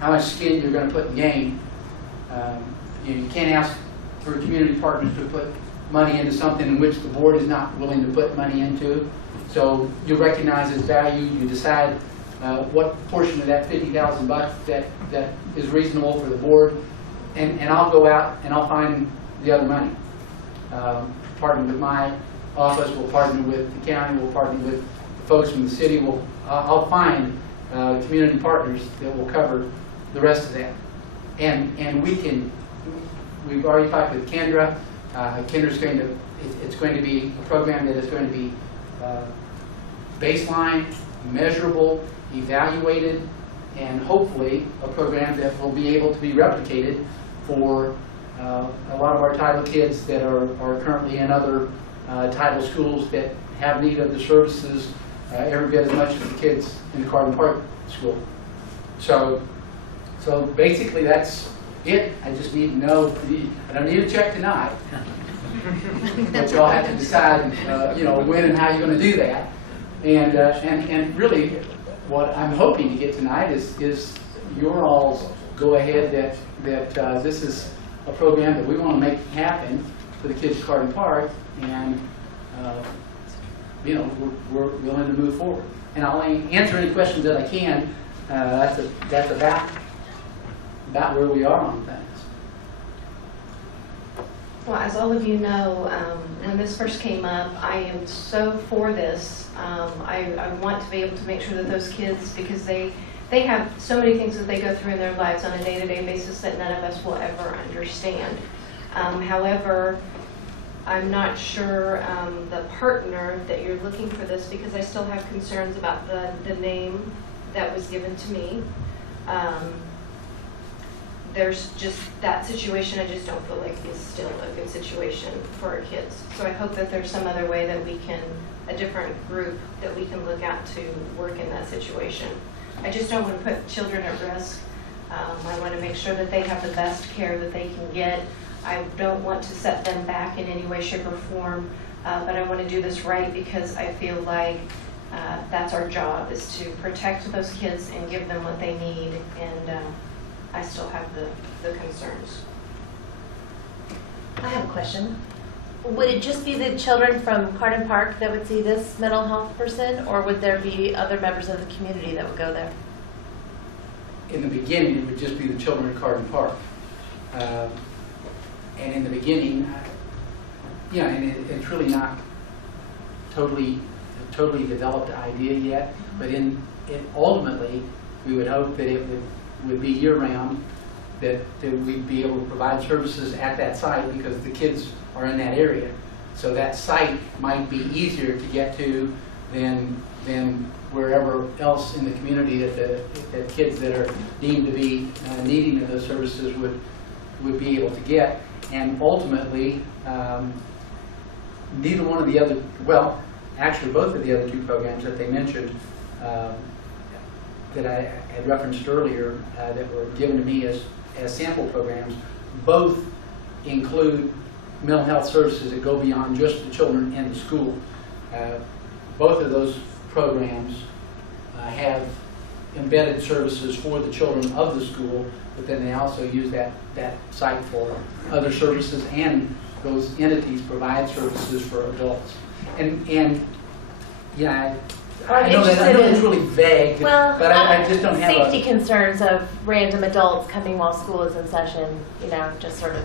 how much skin you're going to put in the game. You can't ask for community partners to put money into something in which the board is not willing to put money into. So you recognize its value, you decide what portion of that $50,000 that is reasonable for the board, and I'll go out and I'll find the other money. Partner with my office, we'll partner with the county, we'll partner with the folks from the city. I'll find community partners that will cover the rest of that. And we've already talked with Kendra. Kendra's it's going to be a program that is going to be baseline, measurable, evaluated, and hopefully a program that will be able to be replicated for a lot of our Title kids that are currently in other Title schools that have need of the services every bit as much as the kids in the Carden Park school. So basically that's it. I just need to know, I don't need a check tonight. But y'all have to decide, you know, when and how you're going to do that. And really, what I'm hoping to get tonight is your all's go ahead that this is a program that we want to make happen for the kids at Carden Park, and you know, we're willing to move forward. And I'll answer any questions that I can. That's about where we are on things. Well, as all of you know, when this first came up, I am so for this. I want to be able to make sure that those kids, because they have so many things that they go through in their lives on a day-to-day basis that none of us will ever understand. However, I'm not sure the partner that you're looking for this, because I still have concerns about the name that was given to me. There's just that situation I just don't feel like is still a good situation for our kids. So I hope that there's some other way that we can, a different group that we can look at to work in that situation. I just don't want to put children at risk. I want to make sure that they have the best care that they can get. I don't want to set them back in any way, shape, or form, but I want to do this right, because I feel like that's our job, is to protect those kids and give them what they need, and I still have the concerns. I have a question. Would it just be the children from Carden Park that would see this mental health person, or would there be other members of the community that would go there? In the beginning, it would just be the children at Carden Park. And in the beginning, you know, and it's really not totally developed idea yet, but ultimately, we would hope that it would be year-round, that we'd be able to provide services at that site, because the kids are in that area. So that site might be easier to get to than wherever else in the community that kids that are deemed to be needing of those services would be able to get. And ultimately, neither one of the other, well, actually both of the other two programs that they mentioned that I had referenced earlier that were given to me as sample programs, both include mental health services that go beyond just the children in the school. Both of those programs have embedded services for the children of the school, but then they also use that site for other services, and those entities provide services for adults. And yeah, I know it's really vague, well, but I just don't have safety concerns of random adults coming while school is in session, you know, just sort of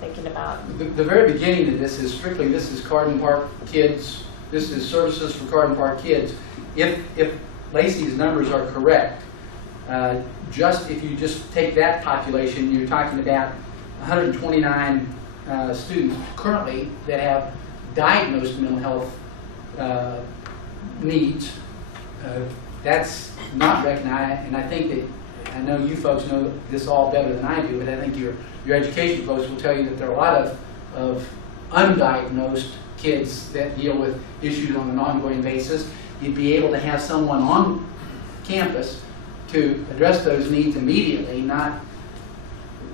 thinking about. The very beginning of this is strictly, this is Carden Park kids, this is services for Carden Park kids. If Lacey's numbers are correct, if you just take that population, you're talking about 129 students currently that have diagnosed mental health needs. That's not recognized, and I think that, I know you folks know this all better than I do, but I think your education folks will tell you that there are a lot of undiagnosed kids that deal with issues on an ongoing basis. You'd be able to have someone on campus to address those needs immediately, not,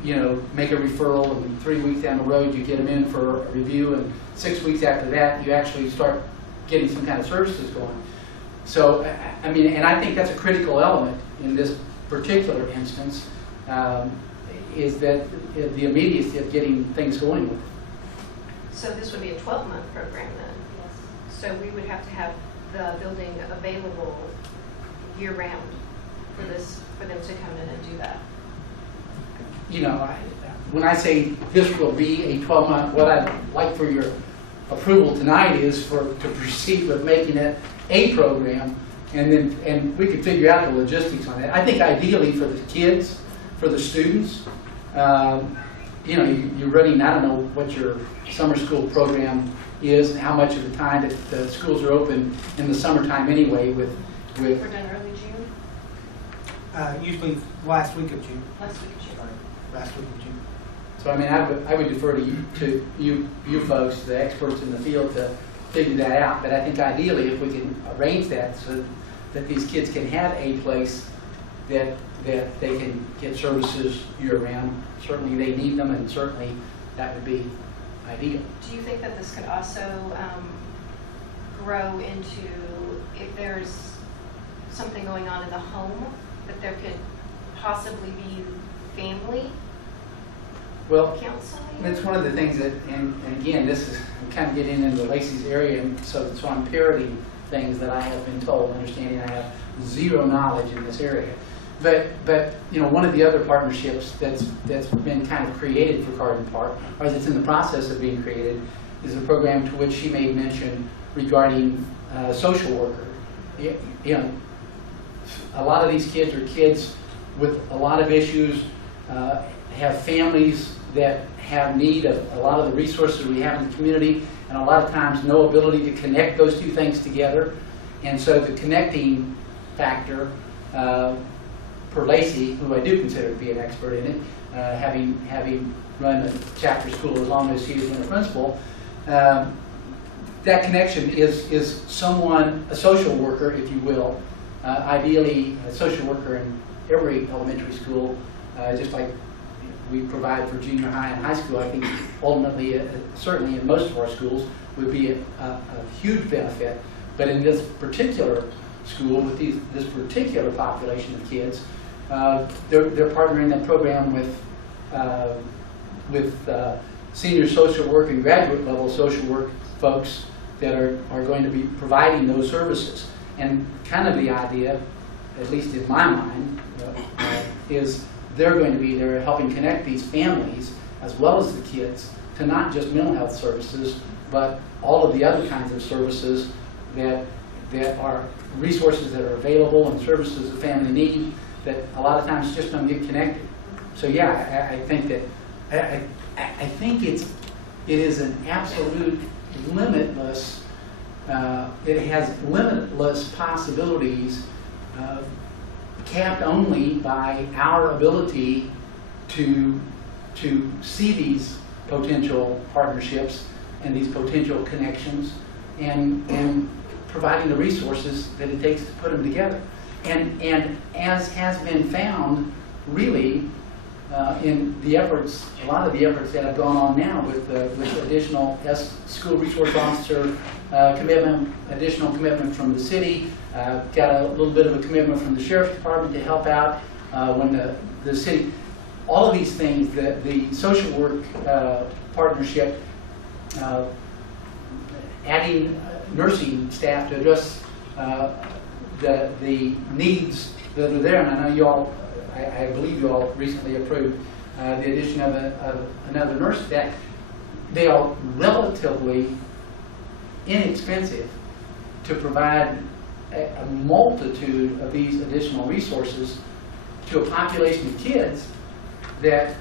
you know, make a referral and 3 weeks down the road you get them in for a review, and 6 weeks after that you actually start getting some kind of services going. So, I mean, and I think that's a critical element in this particular instance, is that the immediacy of getting things going with it. So this would be a 12-month program then? Yes. So we would have to have the building available year-round for them to come in and do that. You know, when I say this will be a 12-month, what I'd like for your approval tonight is to proceed with making it a program, and we could figure out the logistics on it. I think ideally for the kids, for the students, you know, you're running, I don't know what your summer school program is and how much of the time that the schools are open in the summertime anyway with We're done early June? Usually last week of June. Last week of June. Last week of June. So I mean, I would defer to you folks, the experts in the field, to figure that out. But I think ideally, if we can arrange that so that these kids can have a place that they can get services year-round. Certainly they need them, and certainly that would be ideal. Do you think that this could also grow into, if there's something going on in the home, that there could possibly be family Well, counseling? that's one of the things that, and again, this is, I'm kind of getting into Lacey's area, and so I'm parroting things that I have been told, understanding I have zero knowledge in this area. But you know, one of the other partnerships that's been kind of created for Carden Park, or that's in the process of being created, is a program to which she made mention regarding social worker. You know, a lot of these kids are kids with a lot of issues, have families that have need of a lot of the resources we have in the community, and a lot of times no ability to connect those two things together. And so the connecting factor, for Lacey, who I do consider to be an expert in it, having run a chapter school as long as she has been a principal, that connection is someone, a social worker, if you will, ideally a social worker in every elementary school, just like we provide for junior high and high school. I think ultimately, certainly in most of our schools, would be a huge benefit. But in this particular school, with this particular population of kids, they're partnering that program with senior social work and graduate level social work folks that are going to be providing those services. And kind of the idea, at least in my mind, is they're going to be there helping connect these families as well as the kids to not just mental health services, but all of the other kinds of services that are resources that are available and services the family need that a lot of times just don't get connected. So yeah, I think that I think it is an absolute limitless. It has limitless possibilities, capped only by our ability to see these potential partnerships and these potential connections, and providing the resources that it takes to put them together. And as has been found, really, in the efforts, a lot of the efforts that have gone on now with additional school resource officer commitment, additional commitment from the city, got a little bit of a commitment from the sheriff's department to help out when the city, all of these things, the social work partnership, adding nursing staff to address the needs that are there. And I know you all, I believe you all recently approved the addition of another nurse staff. They are relatively inexpensive to provide a multitude of these additional resources to a population of kids that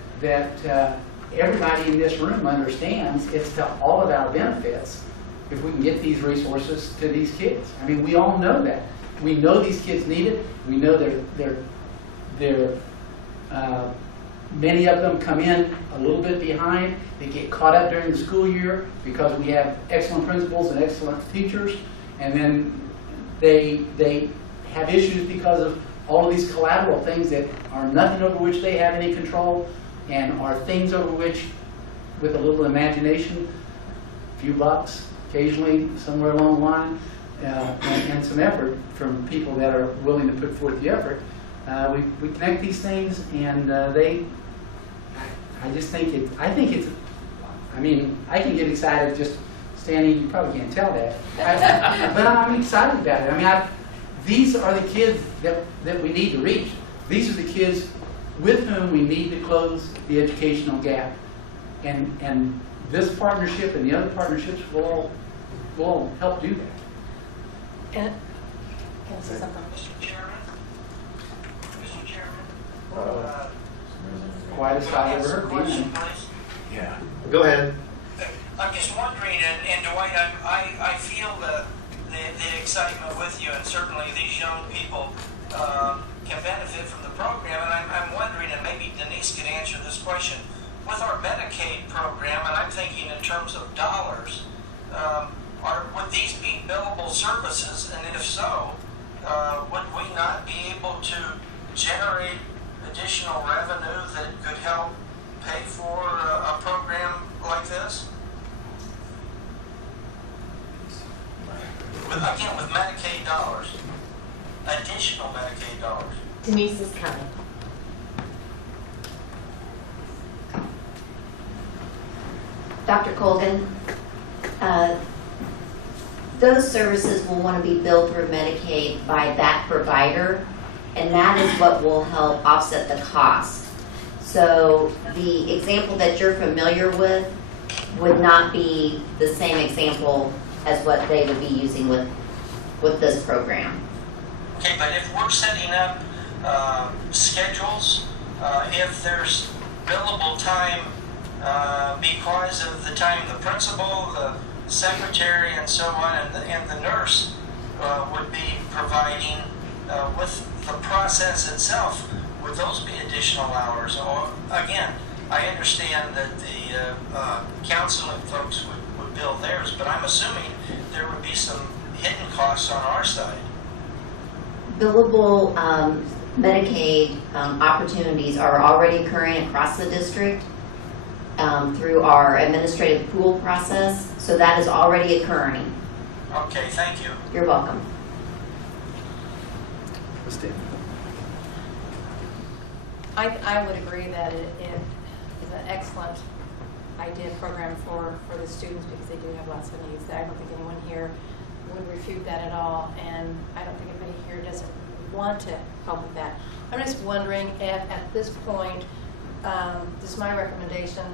everybody in this room understands it's to all of our benefits if we can get these resources to these kids. I mean, we all know that. We know these kids need it. We know they're many of them come in a little bit behind. They get caught up during the school year because we have excellent principals and excellent teachers, and then they have issues because of all of these collateral things that are nothing over which they have any control, and are things over which, with a little imagination, a few bucks occasionally somewhere along the line, and some effort from people that are willing to put forth the effort, we connect these things, and I just think it's, I mean, I can get excited just standing, you probably can't tell that, but I'm excited about it. I mean, these are the kids that we need to reach. These are the kids with whom we need to close the educational gap. And this partnership and the other partnerships will all help do that. Can I say something? Mr. Chairman, Quietest I ever heard. question, please. Yeah. Go ahead. I'm just wondering, and Dwight, I feel the excitement with you, and certainly these young people can benefit from the program, and I'm wondering, and maybe Denise can answer this question, with our Medicaid program, and I'm thinking in terms of dollars, would these be billable services, and if so, would we not be able to generate additional revenue that could help pay for a program like this? Again, with Medicaid dollars, additional Medicaid dollars. Denise is coming. Dr. Colgan, those services will want to be billed through Medicaid by that provider, and that is what will help offset the cost. So the example that you're familiar with would not be the same example as what they would be using with this program. Okay, but if we're setting up schedules, if there's billable time because of the time the principal, the secretary, and so on, and the nurse would be providing with the process itself, would those be additional hours? Or again, I understand that the counseling folks would bill theirs, but I'm assuming there would be some hidden costs on our side. Billable Medicaid opportunities are already occurring across the district through our administrative pool process, so that is already occurring. Okay, thank you. You're welcome. Christine. I would agree that it is an excellent idea program for the students because they do have lots of needs. I don't think anyone here would refute that at all, and I don't think anybody here doesn't want to help with that. I'm just wondering if at this point, this is my recommendation,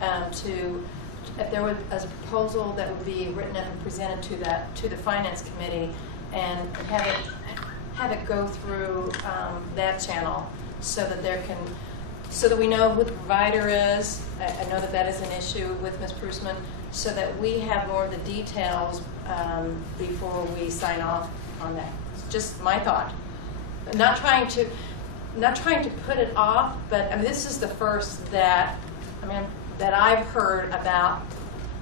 if there was a proposal that would be written up and presented to the Finance Committee and have it go through that channel so that we know who the provider is. I know that is an issue with Ms. Prusman, so that we have more of the details before we sign off on that. It's just my thought. Not trying to put it off, but I mean, this is the first that I've heard about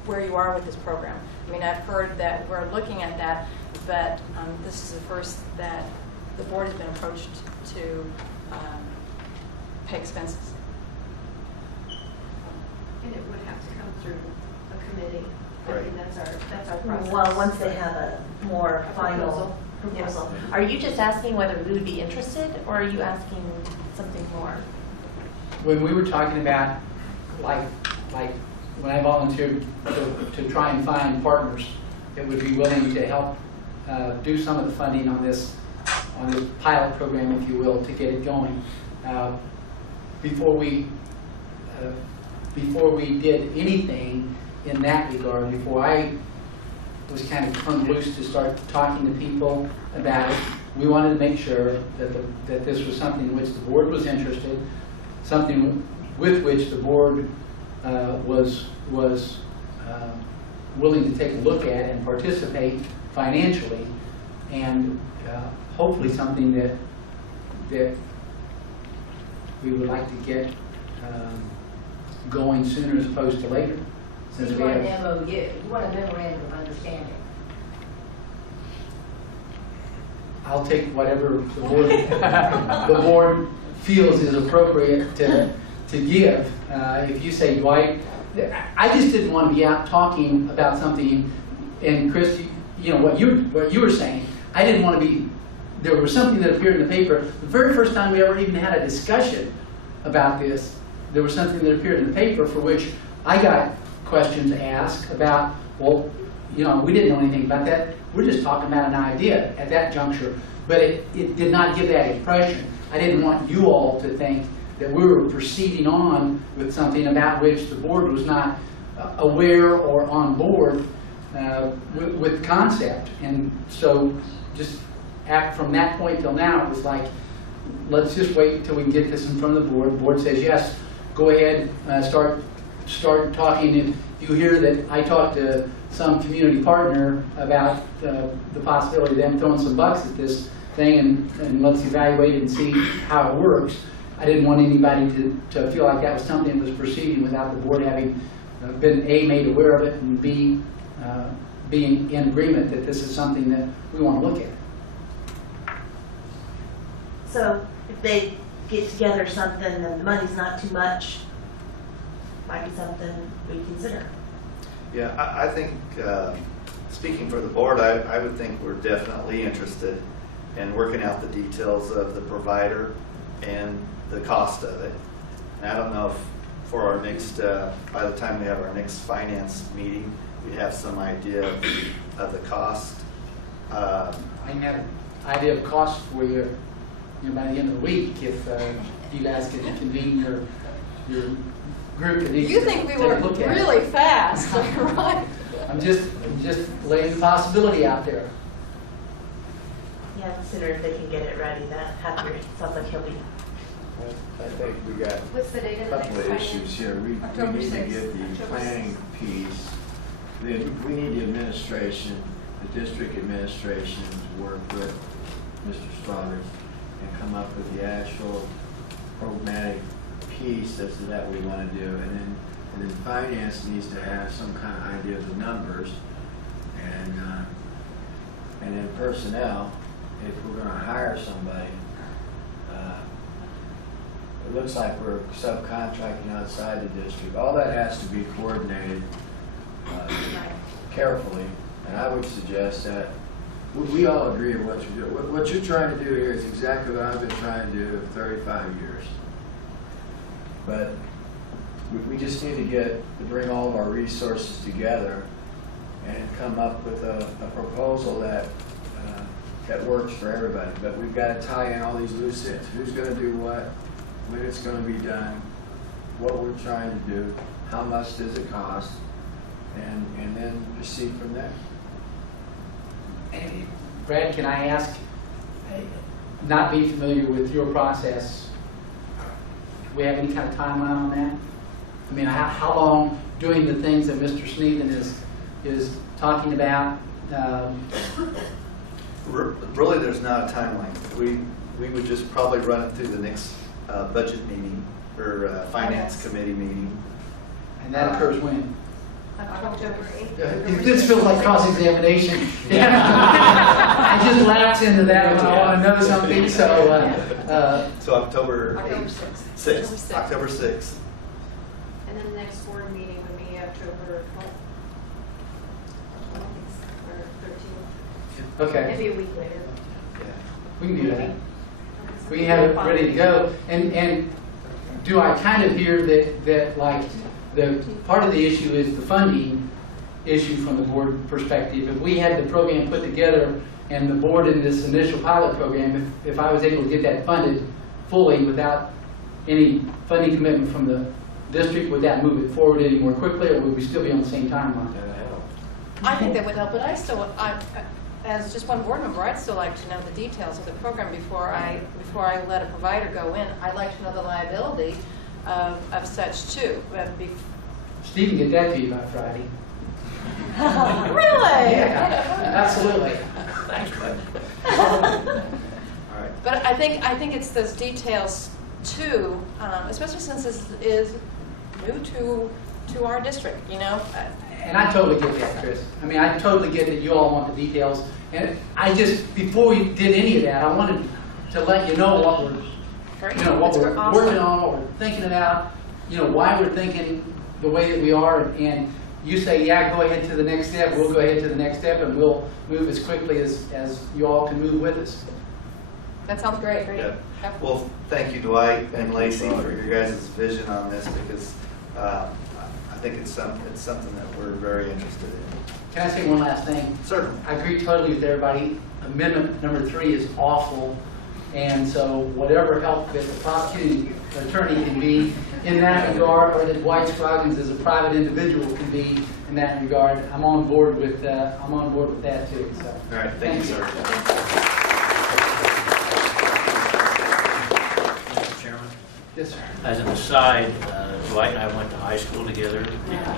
where you are with this program. I mean, I've heard that we're looking at that, but this is the first that the board has been approached to pay expenses. And it would have to come through a committee. I Right. mean, that's our process. Well, once they have a more final proposal. Are you just asking whether we would be interested, or are you asking something more? When we were talking about, like when I volunteered to try and find partners that would be willing to help do some of the funding on this pilot program, if you will, to get it going. Before we did anything in that regard, before I was kind of turned loose to start talking to people about it, we wanted to make sure that this was something in which the board was interested, something with which the board was willing to take a look at and participate financially, and hopefully something that we would like to get going sooner as opposed to later. So you want an MOU, you want a memorandum of understanding. I'll take whatever the board feels is appropriate to give. If you say, Dwight, I just didn't want to be out talking about something, and Chris, you know what you were saying. I didn't want to be. There was something that appeared in the paper. The very first time we ever even had a discussion about this, there was something that appeared in the paper for which I got questions asked about, well, you know, we didn't know anything about that. We're just talking about an idea at that juncture. But it did not give that impression. I didn't want you all to think that we were proceeding on with something about which the board was not aware or on board with the concept. And so just from that point till now, it was like, let's just wait until we can get this in front of the board. The board says, yes, go ahead, start talking. If you hear that I talked to some community partner about the possibility of them throwing some bucks at this thing, and let's evaluate it and see how it works. I didn't want anybody to feel like that was something that was proceeding without the board having been A, made aware of it, and B, being in agreement that this is something that we want to look at. So if they get together something and the money's not too much, might be something we consider. Yeah, I think, speaking for the board, I would think we're definitely interested in working out the details of the provider and the cost of it. And I don't know if for our next, by the time we have our next finance meeting, we have some idea of the cost. I can have an idea of cost for you, by the end of the week if you guys can convene your group. That needs You to think we take a were look at it. really fast, right? I'm just laying the possibility out there. Yeah, the sooner if they can get it ready, the happier. It sounds like he'll be. I think we got What's the date of a the couple next of finance? issues here. We October need to 6th. get the October planning piece. Then we need the administration, the district administration to work with Mr. Stoddard and come up with the actual programmatic piece that's that we want to do. And then finance needs to have some kind of idea of the numbers. And then personnel, if we're going to hire somebody, it looks like we're subcontracting outside the district. All that has to be coordinated carefully. And I would suggest that we all agree on what you're doing. What you're trying to do here is exactly what I've been trying to do for 35 years. But we just need to bring all of our resources together and come up with a proposal that works for everybody. But we've got to tie in all these loose ends. Who's going to do what, when it's going to be done, what we're trying to do, how much does it cost, and then proceed from there. And Brad, can I ask, not being familiar with your process, do we have any kind of timeline on that? I mean, how long doing the things that Mr. Sneeden is talking about? Really, there's not a timeline. We would just probably run it through the next budget meeting or finance committee meeting. And that occurs when? October 8th. This feels like cross-examination. I just lapsed into that when I want to know something, so. So October October 6th. 6th. October 6th. And then the next board meeting would be October 12th or 13th. Okay. Maybe a week later. We can do that. We can have it ready to go. And do I kind of hear that like the part of the issue is the funding issue from the board perspective? If we had the program put together and the board in this initial pilot program, if I was able to get that funded fully without any funding commitment from the district, would that move it forward any more quickly, or would we still be on the same timeline? I think that would help, but as just one board member, I'd still like to know the details of the program before I let a provider go in. I'd like to know the liability of such too. Steve can get that to you by Friday. Really? Yeah, absolutely. Thanks, bud. All right. But I think it's those details too, especially since this is new to our district, you know? And I totally get that, Chris. I mean, I totally get that you all want the details. And I just, before we did any of that, I wanted to let you know what we're, what we're working on, what we're thinking about, why we're thinking the way that we are. And you say, yeah, go ahead to the next step. We'll go ahead to the next step, and we'll move as quickly as you all can move with us. That sounds great. Yeah. Well, thank you, Dwight and Lacey, for your guys' vision on this, because I think it's something that we're very interested in. Can I say one last thing? Certainly. I agree totally with everybody. Amendment number 3 is awful. And so whatever help that the prosecuting attorney can be in that regard, or that Dwight Scroggins as a private individual can be in that regard, I'm on board with that too. So. All right, thank you, sir. Mr. Chairman? Yes, sir. As an aside, Dwight and I went to high school together.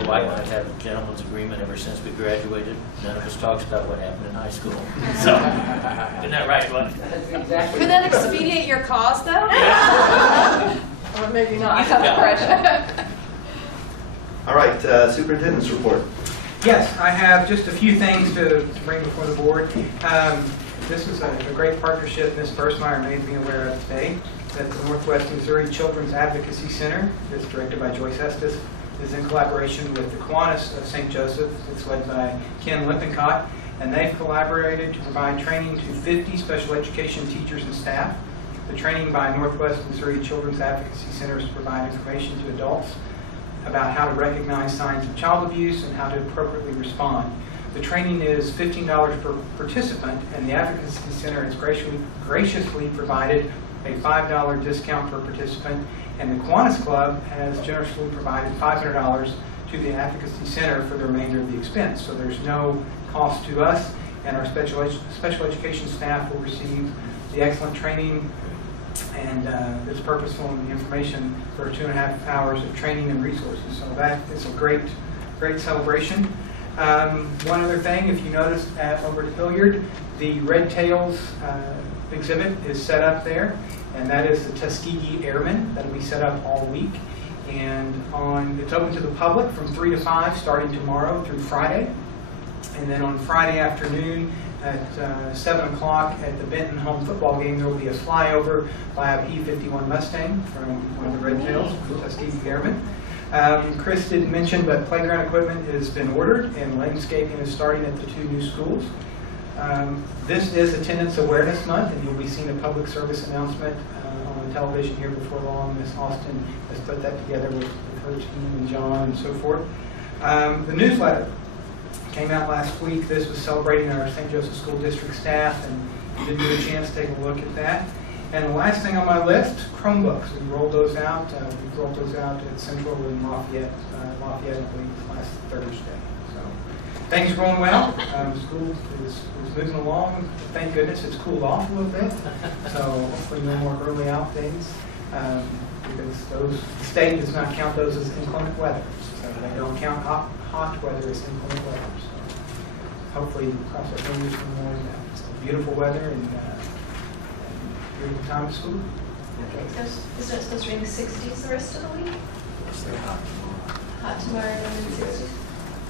Dwight and I have had a gentleman's agreement ever since we graduated. None of us talks about what happened in high school. So, isn't that right, Dwight? Exactly. Could that expedite your cause, though? Or maybe not. All right, superintendent's report. Yes, I have just a few things to bring before the board. This is a great partnership Ms. Versmeyer made me aware of today. that the Northwest Missouri Children's Advocacy Center, that's directed by Joyce Estes, is in collaboration with the Kiwanis of St. Joseph. It's led by Ken Lippincott, and they've collaborated to provide training to 50 special education teachers and staff. The training by Northwest Missouri Children's Advocacy Center is to provide information to adults about how to recognize signs of child abuse and how to appropriately respond. The training is $15 per participant, and the Advocacy Center has graciously provided a $5 discount per participant, and the Kiwanis Club has generously provided $500 to the Advocacy Center for the remainder of the expense. So there's no cost to us, and our special education staff will receive the excellent training and it's purposeful information for 2.5 hours of training and resources. So that is a great celebration. One other thing, if you noticed over at Hilliard, the Red Tails exhibit is set up there, and that is the Tuskegee Airmen. That'll be set up all week, and it's open to the public from 3 to 5 starting tomorrow through Friday, and then on Friday afternoon at 7 o'clock at the Benton home football game, there will be a flyover by a P-51 Mustang from one of the Red Tails, the Tuskegee Airmen. Chris didn't mention, but playground equipment has been ordered and landscaping is starting at the 2 new schools. This is Attendance Awareness Month, and you'll be seeing a public service announcement on the television here before long. Miss Austin has put that together with her team and John and so forth. The newsletter came out last week. This was celebrating our St. Joseph School District staff, and you did get a chance to take a look at that. And the last thing on my list, Chromebooks. We rolled those out. We rolled those out at Central in Lafayette, I believe, last Thursday. So things are going well. School is moving along. Thank goodness it's cooled off a little bit. So hopefully no more early out days, because the state does not count those as inclement weather. So they don't count hot weather as inclement weather. So hopefully cross our fingers for more beautiful weather and beautiful time of school. Okay, so isn't it supposed to be in the 60s the rest of the week? Hot tomorrow and then 60s?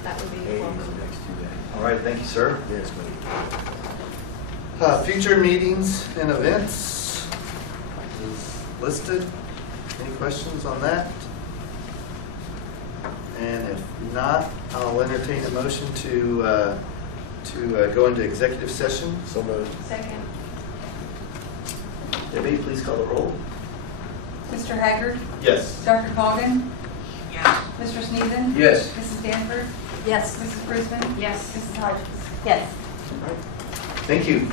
That would be welcome. All right, thank you, sir. Future meetings and events is listed. Any questions on that? And if not, I'll entertain a motion to go into executive session. So moved. Second. Debbie, please call the roll. Mr. Haggard? Yes. Dr. Cogan? Yes. Mr. Sneeden? Yes. Mrs. Danford? Yes. Mrs. Brisbane? Yes. Mrs. Hodges? Yes. Thank you.